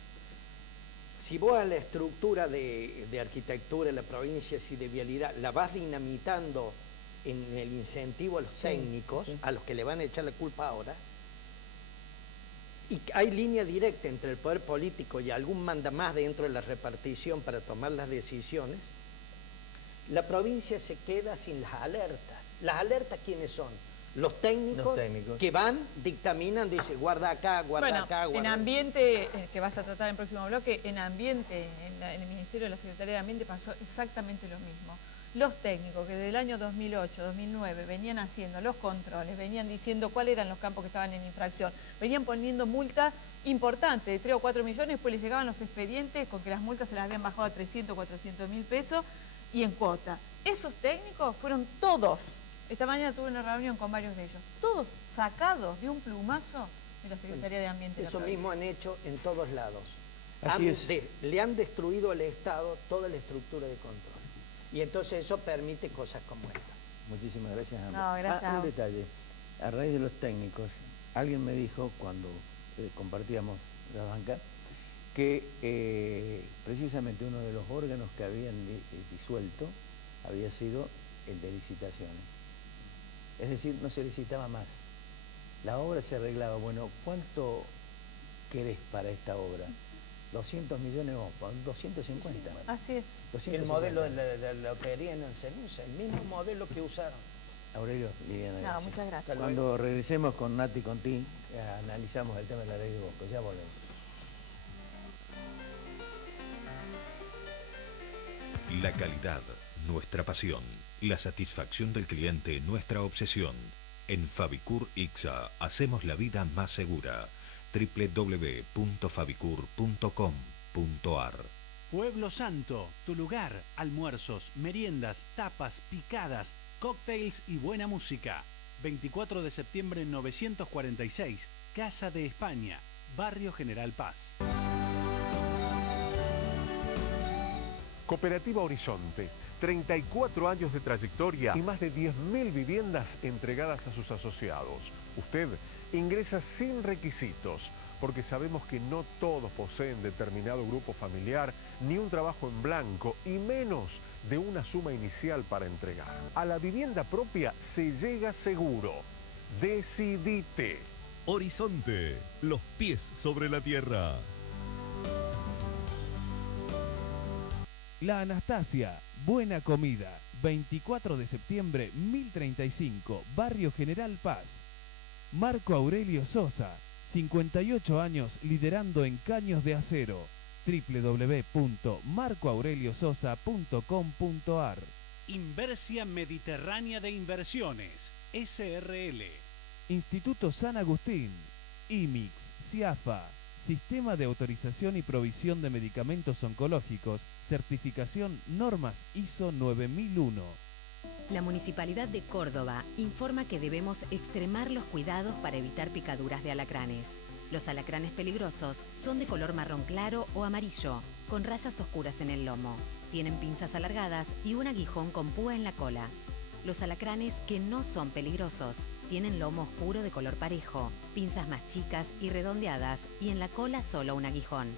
Si vos a la estructura de arquitectura de la provincia y de vialidad la vas dinamitando en el incentivo a los técnicos, a los que le van a echar la culpa ahora, y hay línea directa entre el poder político y algún mandamás dentro de la repartición para tomar las decisiones, la provincia se queda sin las alertas. ¿Las alertas quiénes son? Los técnicos que van, dictaminan, dicen guarda acá, guarda acá, guarda. En ambiente, que vas a tratar en el próximo bloque, en ambiente, en el Ministerio de la Secretaría de Ambiente pasó exactamente lo mismo. Los técnicos que desde el año 2008, 2009 venían haciendo los controles, venían diciendo cuáles eran los campos que estaban en infracción, venían poniendo multas importantes de 3 o 4 millones, después les llegaban los expedientes con que las multas se las habían bajado a 300, 400 mil pesos y en cuota. Esos técnicos fueron todos, esta mañana tuve una reunión con varios de ellos, todos sacados de un plumazo de la Secretaría de Ambiente. Eso mismo han hecho en todos lados. Así es. Le han destruido al Estado toda la estructura de control. Y entonces eso permite cosas como esta. Muchísimas gracias, ambos. No, gracias. Un detalle. A raíz de los técnicos, alguien me dijo cuando compartíamos la banca que precisamente uno de los órganos que habían disuelto había sido el de licitaciones. Es decir, no se licitaba más. La obra se arreglaba. Bueno, ¿cuánto querés para esta obra? 200 millones o 250. Sí, así es. 250. El modelo de la lotería en Enseñanza, el mismo modelo que usaron. Aurelio, Liliana, gracias. No, muchas gracias. Cuando regresemos con Nati y con ti, analizamos el tema de la ley de Bosco. Ya volvemos. La calidad, nuestra pasión. La satisfacción del cliente, nuestra obsesión. En Fabicur Ixa hacemos la vida más segura. www.fabicur.com.ar. Pueblo Santo, tu lugar, almuerzos, meriendas, tapas, picadas, cócteles y buena música. 24 de septiembre 946, Casa de España, Barrio General Paz. Cooperativa Horizonte, 34 años de trayectoria y más de 10.000 viviendas entregadas a sus asociados. Usted ingresa sin requisitos, porque sabemos que no todos poseen determinado grupo familiar, ni un trabajo en blanco, y menos de una suma inicial para entregar. A la vivienda propia se llega seguro. Decidite. Horizonte, los pies sobre la tierra. La Anastasia, buena comida. 24 de septiembre 1035, Barrio General Paz. Marco Aurelio Sosa, 58 años liderando en caños de acero. www.marcoaureliososa.com.ar. Inversia Mediterránea de Inversiones, SRL. Instituto San Agustín, IMIX, CIAFA, Sistema de Autorización y Provisión de Medicamentos Oncológicos, certificación normas ISO 9001. La Municipalidad de Córdoba informa que debemos extremar los cuidados para evitar picaduras de alacranes. Los alacranes peligrosos son de color marrón claro o amarillo, con rayas oscuras en el lomo. Tienen pinzas alargadas y un aguijón con púa en la cola. Los alacranes que no son peligrosos tienen lomo oscuro de color parejo, pinzas más chicas y redondeadas y en la cola solo un aguijón.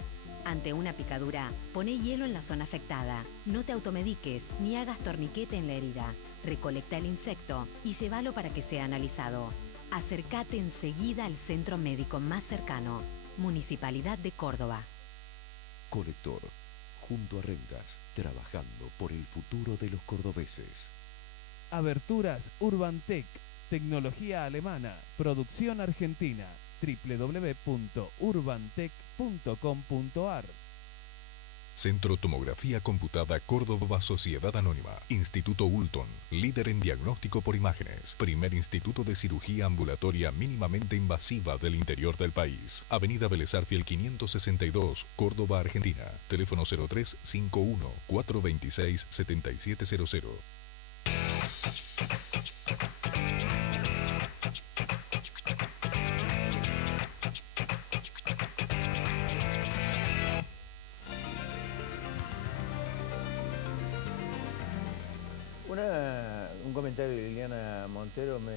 Ante una picadura, poné hielo en la zona afectada. No te automediques ni hagas torniquete en la herida. Recolecta el insecto y llévalo para que sea analizado. Acércate enseguida al centro médico más cercano. Municipalidad de Córdoba. Colector, junto a Rentas, trabajando por el futuro de los cordobeses. Aberturas Urbantec, tecnología alemana, producción argentina. www.urbantec.com.ar. Centro Tomografía Computada Córdoba Sociedad Anónima. Instituto Ulton, líder en diagnóstico por imágenes. Primer instituto de cirugía ambulatoria mínimamente invasiva del interior del país. Avenida Vélez Arfiel 562, Córdoba, Argentina. Teléfono 0351 426 7700. Un comentario de Liliana Montero me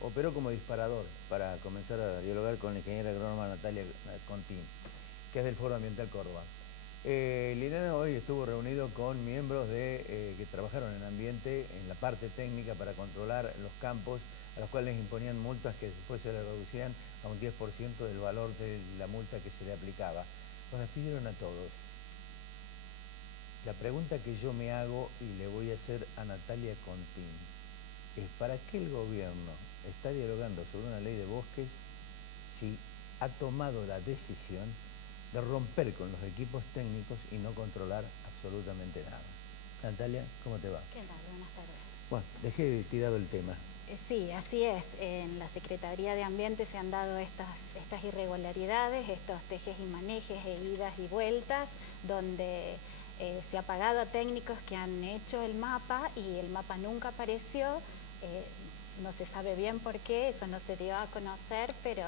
operó como disparador para comenzar a dialogar con la ingeniera agrónoma Natalia Contín, que es del Foro Ambiental Córdoba. Liliana hoy estuvo reunido con miembros que trabajaron en ambiente, en la parte técnica para controlar los campos a los cuales imponían multas que después se le reducían a un 10% del valor de la multa que se le aplicaba. Los despidieron a todos. La pregunta que yo me hago y le voy a hacer a Natalia Contín es: ¿para qué el gobierno está dialogando sobre una ley de bosques si ha tomado la decisión de romper con los equipos técnicos y no controlar absolutamente nada? Natalia, ¿cómo te va? ¿Qué tal? Buenas tardes. Bueno, dejé tirado el tema. Sí, así es. En la Secretaría de Ambiente se han dado estas irregularidades, estos tejes y manejes e idas y vueltas, donde se ha pagado a técnicos que han hecho el mapa y el mapa nunca apareció. No se sabe bien por qué, eso no se dio a conocer, pero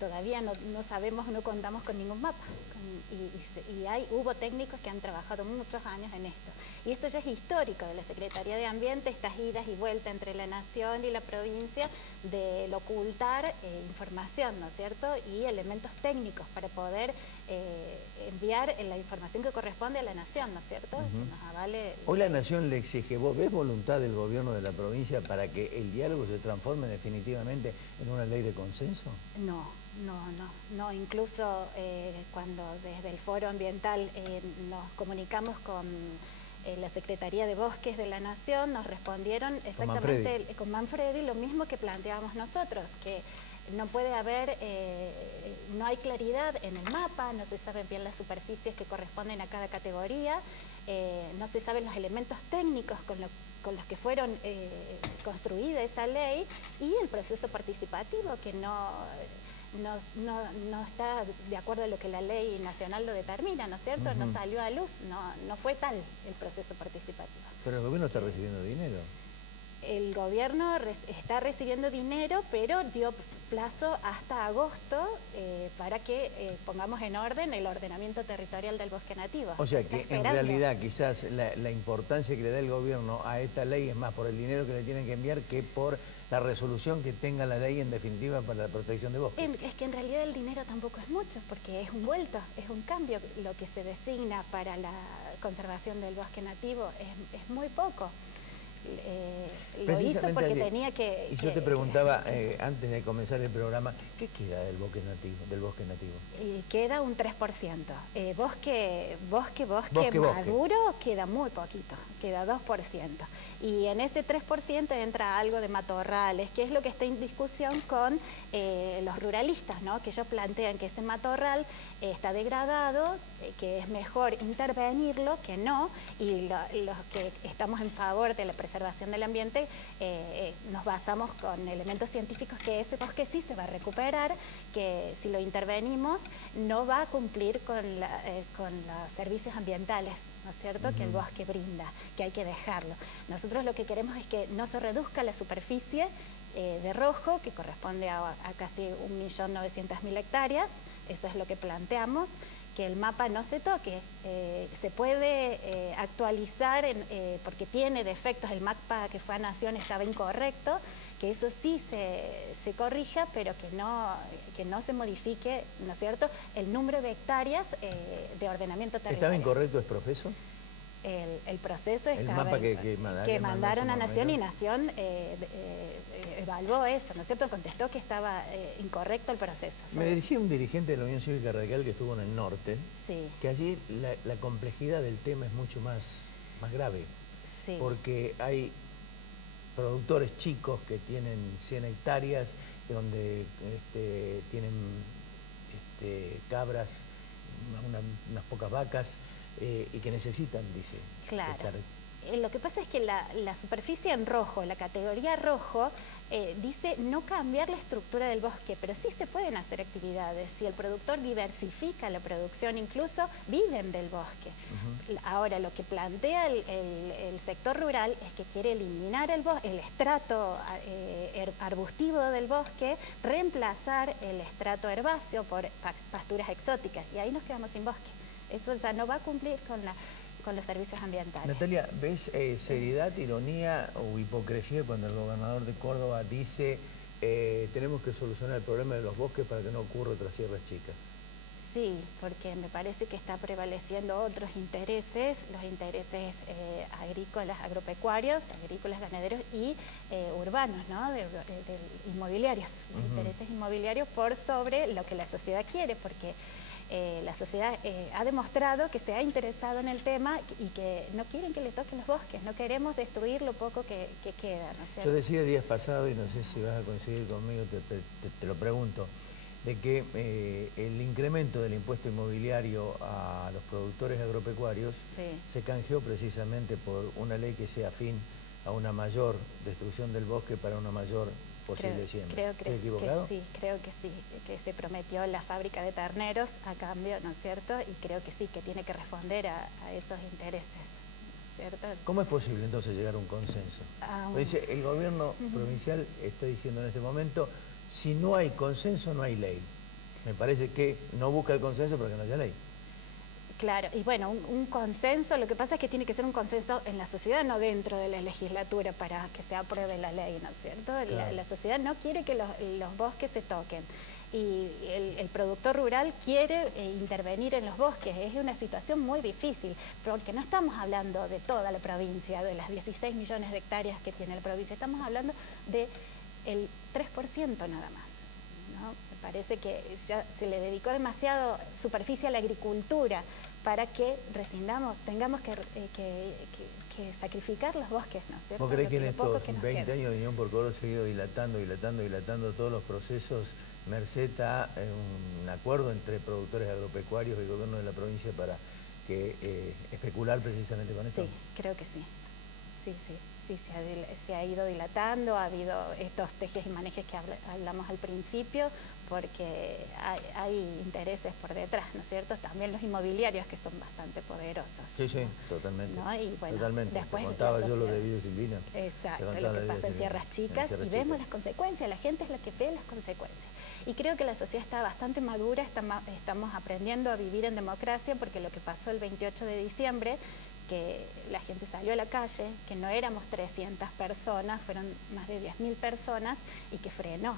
todavía no sabemos, no contamos con ningún mapa. Hubo técnicos que han trabajado muchos años en esto. Y esto ya es histórico de la Secretaría de Ambiente, estas idas y vueltas entre la Nación y la provincia de ocultar información, ¿no es cierto? Y elementos técnicos para poder enviar la información que corresponde a la Nación, ¿no es cierto? Que nos avale. Hoy la Nación le exige, ¿vos ves voluntad del gobierno de la provincia para que el diálogo se transforme definitivamente en una ley de consenso? No, incluso cuando desde el Foro Ambiental nos comunicamos con la Secretaría de Bosques de la Nación, nos respondieron exactamente con Manfredi lo mismo que planteábamos nosotros, que no puede haber, no hay claridad en el mapa, no se saben bien las superficies que corresponden a cada categoría, no se saben los elementos técnicos con los que fueron construida esa ley, y el proceso participativo que no está de acuerdo a lo que la ley nacional lo determina, ¿no es cierto? No salió a luz, no fue tal el proceso participativo. Pero el gobierno está recibiendo dinero. El gobierno está recibiendo dinero, pero dio plazo hasta agosto para que pongamos en orden el ordenamiento territorial del bosque nativo. O sea que en realidad quizás la importancia que le da el gobierno a esta ley es más por el dinero que le tienen que enviar que por la resolución que tenga la ley en definitiva para la protección de bosques. Es que en realidad el dinero tampoco es mucho, porque es un vuelto, es un cambio. Lo que se designa para la conservación del bosque nativo es muy poco. Lo hizo porque tenía que... Y yo te preguntaba antes de comenzar el programa, ¿qué queda del bosque nativo? Queda un 3%. Bosque maduro queda muy poquito, queda 2%. Y en ese 3% entra algo de matorrales, que es lo que está en discusión con los ruralistas, ¿no? Que ellos plantean que ese matorral está degradado, que es mejor intervenirlo que no, y los que estamos en favor de la preservación del ambiente nos basamos con elementos científicos que ese bosque sí se va a recuperar, que si lo intervenimos no va a cumplir con los servicios ambientales, ¿no es cierto?, que el bosque brinda, que hay que dejarlo. Nosotros lo que queremos es que no se reduzca la superficie de rojo, que corresponde a casi 1.900.000 hectáreas, eso es lo que planteamos, que el mapa no se toque. Se puede actualizar porque tiene defectos, el mapa que fue a Nación estaba incorrecto, que eso sí se corrija, pero que no se modifique, ¿no es cierto?, el número de hectáreas de ordenamiento territorial. ¿Estaba incorrecto es profeso? El proceso el estaba... mapa que mandaron a Nación, y Nación evaluó eso, ¿no es cierto?, contestó que estaba incorrecto el proceso. Me decía un dirigente de la Unión Cívica Radical que estuvo en el norte, que allí la complejidad del tema es mucho más grave, porque hay productores chicos que tienen 100 hectáreas, donde tienen cabras, unas pocas vacas, y que necesitan, dice, estar. Lo que pasa es que la superficie en rojo, la categoría rojo, dice no cambiar la estructura del bosque, pero sí se pueden hacer actividades. Si el productor diversifica la producción, incluso viven del bosque. Ahora, lo que plantea el sector rural es que quiere eliminar el estrato arbustivo del bosque, reemplazar el estrato herbáceo por pasturas exóticas, y ahí nos quedamos sin bosque. Eso ya no va a cumplir con los servicios ambientales. Natalia, ¿ves seriedad, ironía o hipocresía cuando el gobernador de Córdoba dice tenemos que solucionar el problema de los bosques para que no ocurra otras sierras chicas? Sí, porque me parece que está prevaleciendo otros intereses, los intereses agrícolas, agropecuarios, agrícolas, ganaderos y urbanos, ¿no? De inmobiliarios, intereses inmobiliarios por sobre lo que la sociedad quiere, porque la sociedad ha demostrado que se ha interesado en el tema y que no quieren que le toquen los bosques, no queremos destruir lo poco que queda, ¿no es cierto? Yo decía días pasados, y no sé si vas a coincidir conmigo, te lo pregunto, de que el incremento del impuesto inmobiliario a los productores agropecuarios se canjeó precisamente por una ley que sea afín a una mayor destrucción del bosque para una mayor posible siembra. Creo que equivocado? sí, que se prometió la fábrica de terneros a cambio, ¿no es cierto? Y creo que sí, que tiene que responder a esos intereses, ¿no es cierto? ¿Cómo es posible entonces llegar a un consenso? Dice, el gobierno provincial está diciendo en este momento, si no hay consenso, no hay ley. Me parece que no busca el consenso para que no haya ley. Claro, y bueno, un consenso, lo que pasa es que tiene que ser un consenso en la sociedad, no dentro de la legislatura para que se apruebe la ley, ¿no es cierto? Claro. La sociedad no quiere que los bosques se toquen y el productor rural quiere intervenir en los bosques. Es una situación muy difícil, porque no estamos hablando de toda la provincia, de las 16 millones de hectáreas que tiene la provincia, estamos hablando del 3% nada más, ¿no? Me parece que ya se le dedicó demasiado superficie a la agricultura para que rescindamos, tengamos que sacrificar los bosques, ¿no es cierto? ¿Vos creés que en estos 20 años de Unión por Córdoba se ha ido dilatando todos los procesos merced a un acuerdo entre productores agropecuarios y el gobierno de la provincia para que especular precisamente con esto? Sí, creo que sí. Sí, se ha ido dilatando, ha habido estos tejes y manejes que hablamos al principio, porque hay intereses por detrás, ¿no es cierto? También los inmobiliarios, que son bastante poderosos. Sí, totalmente. ¿No? Y bueno, totalmente. Después contaba yo lo de Villa Silvina. Exacto, lo que pasa en Sierras Chicas, y vemos las consecuencias, la gente es la que ve las consecuencias. Y creo que la sociedad está bastante madura, estamos aprendiendo a vivir en democracia, porque lo que pasó el 28 de diciembre, que la gente salió a la calle, que no éramos 300 personas, fueron más de 10.000 personas, y que frenó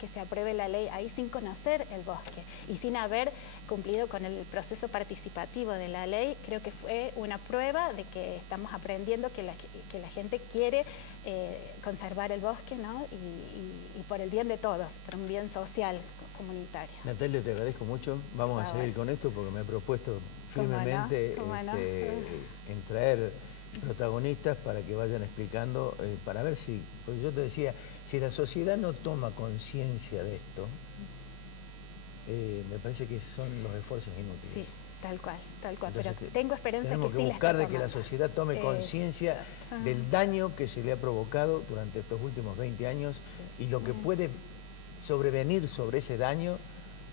que se apruebe la ley ahí sin conocer el bosque y sin haber cumplido con el proceso participativo de la ley. Creo que fue una prueba de que estamos aprendiendo que la gente quiere conservar el bosque, ¿no? Y por el bien de todos, por un bien social, comunitario. Natalia, te agradezco mucho. Vamos a seguir con esto porque me he propuesto firmemente en traer protagonistas para que vayan explicando, para ver si, pues yo te decía, si la sociedad no toma conciencia de esto, me parece que son los esfuerzos inútiles. Sí, tal cual. Entonces, pero tengo esperanza que sí. Tenemos que buscar de que la sociedad tome conciencia del daño que se le ha provocado durante estos últimos 20 años y lo que puede sobrevenir sobre ese daño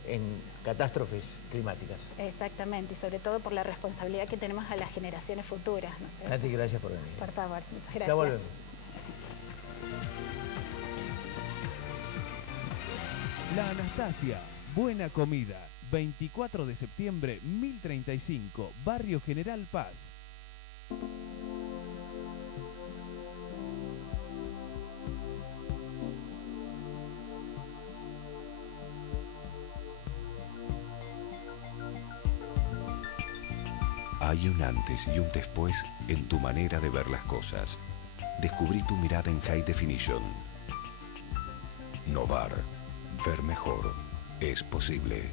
en catástrofes climáticas. Exactamente, y sobre todo por la responsabilidad que tenemos a las generaciones futuras, ¿no sé? Nati, gracias por venir. Por favor, muchas gracias. Ya volvemos. La Anastasia, buena comida, 24 de septiembre, 1035, Barrio General Paz. Hay un antes y un después en tu manera de ver las cosas. Descubrí tu mirada en High Definition. Novar. Ver mejor es posible.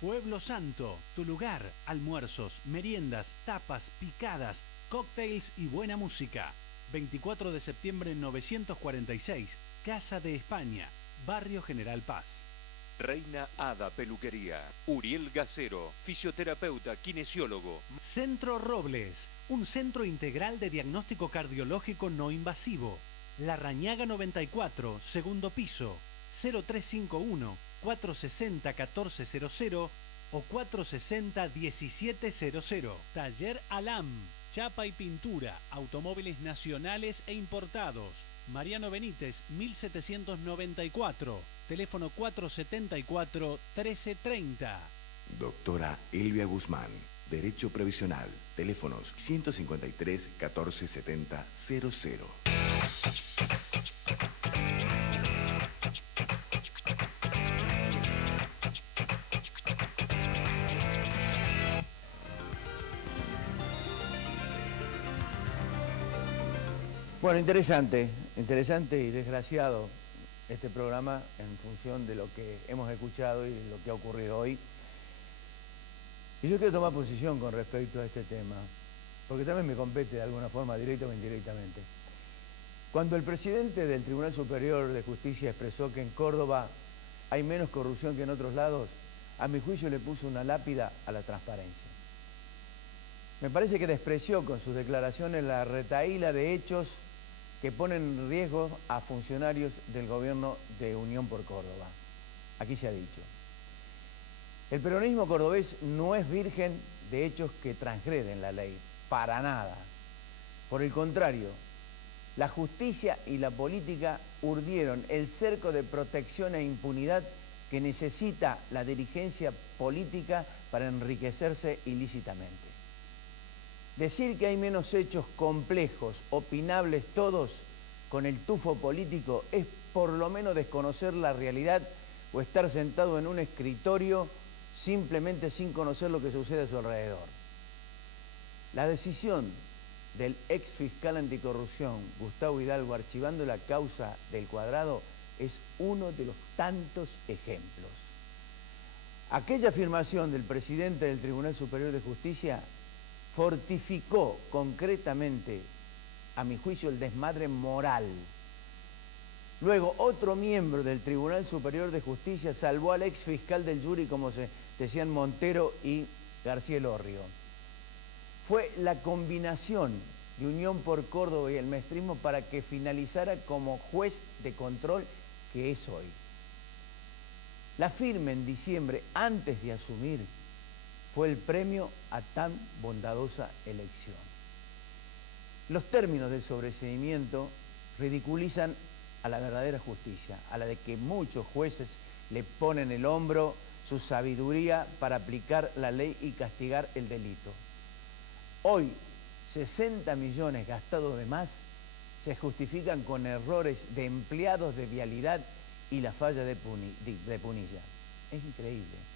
Pueblo Santo, tu lugar. Almuerzos, meriendas, tapas, picadas, cócteles y buena música. 24 de septiembre 946, Casa de España, Barrio General Paz. Reina Hada Peluquería. Uriel Gacero, fisioterapeuta, kinesiólogo. Centro Robles, un centro integral de diagnóstico cardiológico no invasivo. La Rañaga 94, segundo piso, 0351-460-1400 o 460-1700. Taller Alam, chapa y pintura, automóviles nacionales e importados. Mariano Benítez, 1794. Teléfono 474-1330. Doctora Elvia Guzmán, Derecho Previsional. Teléfonos 153-1470-00. Bueno, interesante y desgraciado este programa en función de lo que hemos escuchado y de lo que ha ocurrido hoy. Y yo quiero tomar posición con respecto a este tema, porque también me compete de alguna forma, directa o indirectamente. Cuando el presidente del Tribunal Superior de Justicia expresó que en Córdoba hay menos corrupción que en otros lados, a mi juicio le puso una lápida a la transparencia. Me parece que despreció con sus declaraciones la retahíla de hechos que ponen en riesgo a funcionarios del gobierno de Unión por Córdoba. Aquí se ha dicho. El peronismo cordobés no es virgen de hechos que transgreden la ley, para nada. Por el contrario, la justicia y la política urdieron el cerco de protección e impunidad que necesita la dirigencia política para enriquecerse ilícitamente. Decir que hay menos hechos complejos, opinables todos, con el tufo político, es por lo menos desconocer la realidad o estar sentado en un escritorio simplemente sin conocer lo que sucede a su alrededor. La decisión del ex fiscal anticorrupción, Gustavo Hidalgo, archivando la causa del Cuadrado, es uno de los tantos ejemplos. Aquella afirmación del presidente del Tribunal Superior de Justicia fortificó concretamente, a mi juicio, el desmadre moral. Luego, otro miembro del Tribunal Superior de Justicia salvó al ex fiscal del jury, como se decían Montero y García Elorrio. Fue la combinación de Unión por Córdoba y el maestrismo para que finalizara como juez de control que es hoy. La firme en diciembre, antes de asumir, fue el premio a tan bondadosa elección. Los términos del sobreseimiento ridiculizan a la verdadera justicia, a la de que muchos jueces le ponen el hombro, su sabiduría para aplicar la ley y castigar el delito. Hoy, 60 millones gastados de más se justifican con errores de empleados de vialidad y la falla de Punilla. Es increíble.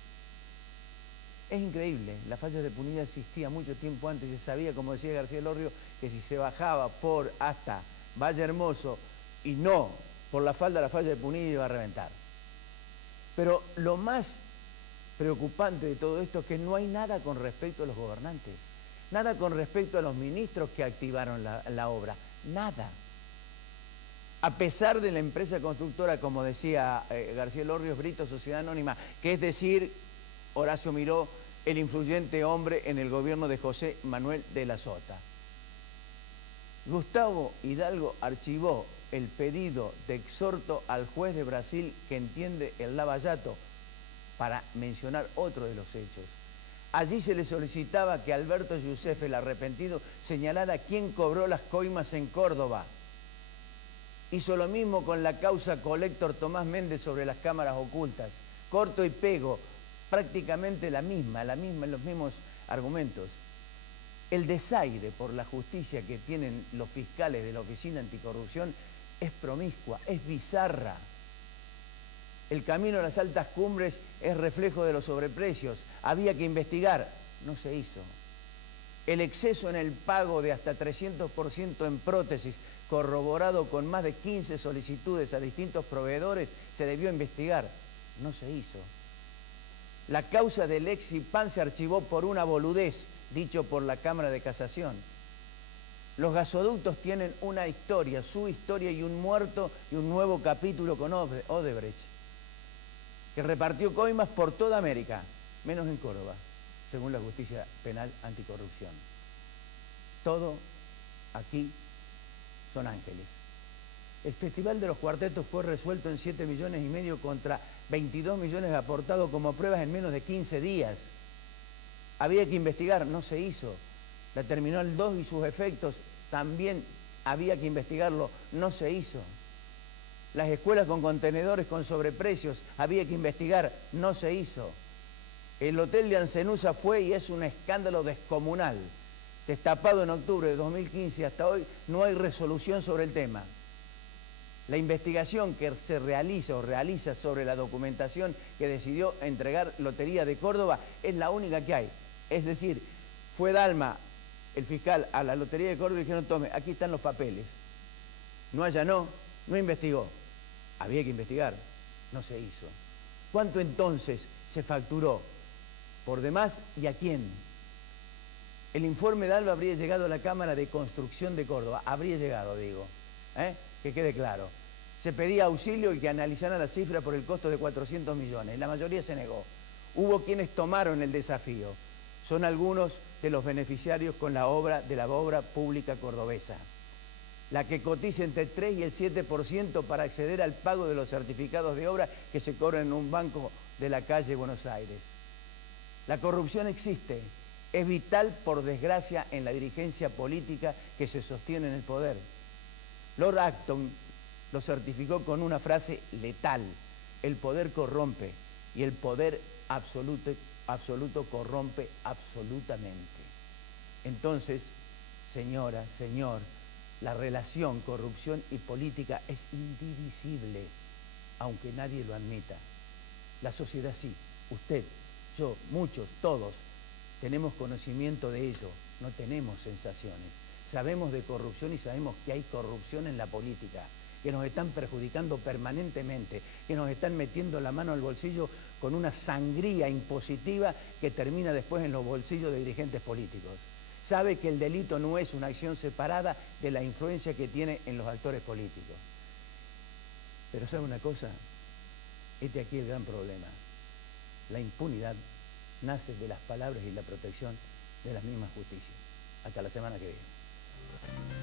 Es increíble. La falla de Punilla existía mucho tiempo antes. Se sabía, como decía García Elorrio, que si se bajaba por hasta Valle Hermoso y no por la falda de la falla de Punilla iba a reventar. Pero lo más preocupante de todo esto es que no hay nada con respecto a los gobernantes. Nada con respecto a los ministros que activaron la obra. Nada. A pesar de la empresa constructora, como decía García Elorrio, Brito Sociedad Anónima, que es decir, Horacio Miró, el influyente hombre en el gobierno de José Manuel de la Sota. Gustavo Hidalgo archivó el pedido de exhorto al juez de Brasil que entiende el lavallato, para mencionar otro de los hechos. Allí se le solicitaba que Alberto Youssef, el arrepentido, señalara quién cobró las coimas en Córdoba. Hizo lo mismo con la causa colector Tomás Méndez sobre las cámaras ocultas. Corto y pego, prácticamente la misma, los mismos argumentos. El desaire por la justicia que tienen los fiscales de la Oficina Anticorrupción es promiscua, es bizarra. El camino a las altas cumbres es reflejo de los sobreprecios. Había que investigar, no se hizo. El exceso en el pago de hasta 300% en prótesis, corroborado con más de 15 solicitudes a distintos proveedores, se debió investigar, no se hizo. La causa del ex IPAN se archivó por una boludez, dicho por la Cámara de Casación. Los gasoductos tienen una historia, su historia, y un muerto y un nuevo capítulo con Odebrecht, que repartió coimas por toda América, menos en Córdoba, según la justicia penal anticorrupción. Todo aquí son ángeles. El Festival de los Cuartetos fue resuelto en 7,5 millones contra 22 millones aportados como pruebas en menos de 15 días. Había que investigar, no se hizo. La Terminal 2 y sus efectos también había que investigarlo, no se hizo. Las escuelas con contenedores con sobreprecios, había que investigar, no se hizo. El hotel de Ancenusa fue y es un escándalo descomunal. Destapado en octubre de 2015 hasta hoy, no hay resolución sobre el tema. La investigación que se realiza sobre la documentación que decidió entregar Lotería de Córdoba es la única que hay. Es decir, fue Dalma, el fiscal, a la Lotería de Córdoba y dijeron, tome, aquí están los papeles. no allanó, no investigó. Había que investigar, no se hizo. ¿Cuánto entonces se facturó? ¿Por demás y a quién? El informe de Alba habría llegado a la Cámara de Construcción de Córdoba. Habría llegado, digo. Que quede claro. Se pedía auxilio y que analizaran la cifra por el costo de 400 millones. La mayoría se negó. Hubo quienes tomaron el desafío. Son algunos de los beneficiarios con la obra de la obra pública cordobesa. La que cotiza entre 3 y el 7% para acceder al pago de los certificados de obra que se cobran en un banco de la calle Buenos Aires. La corrupción existe. Es vital, por desgracia, en la dirigencia política que se sostiene en el poder. Lord Acton lo certificó con una frase letal: el poder corrompe y el poder absoluto corrompe absolutamente. Entonces, señora, señor, la relación corrupción y política es indivisible, aunque nadie lo admita. La sociedad sí, usted, yo, muchos, todos, tenemos conocimiento de ello, no tenemos sensaciones. Sabemos de corrupción y sabemos que hay corrupción en la política, que nos están perjudicando permanentemente, que nos están metiendo la mano al bolsillo con una sangría impositiva que termina después en los bolsillos de dirigentes políticos. Sabe que el delito no es una acción separada de la influencia que tiene en los actores políticos. Pero ¿sabe una cosa? Este aquí es el gran problema. La impunidad nace de las palabras y la protección de las mismas justicias. Hasta la semana que viene.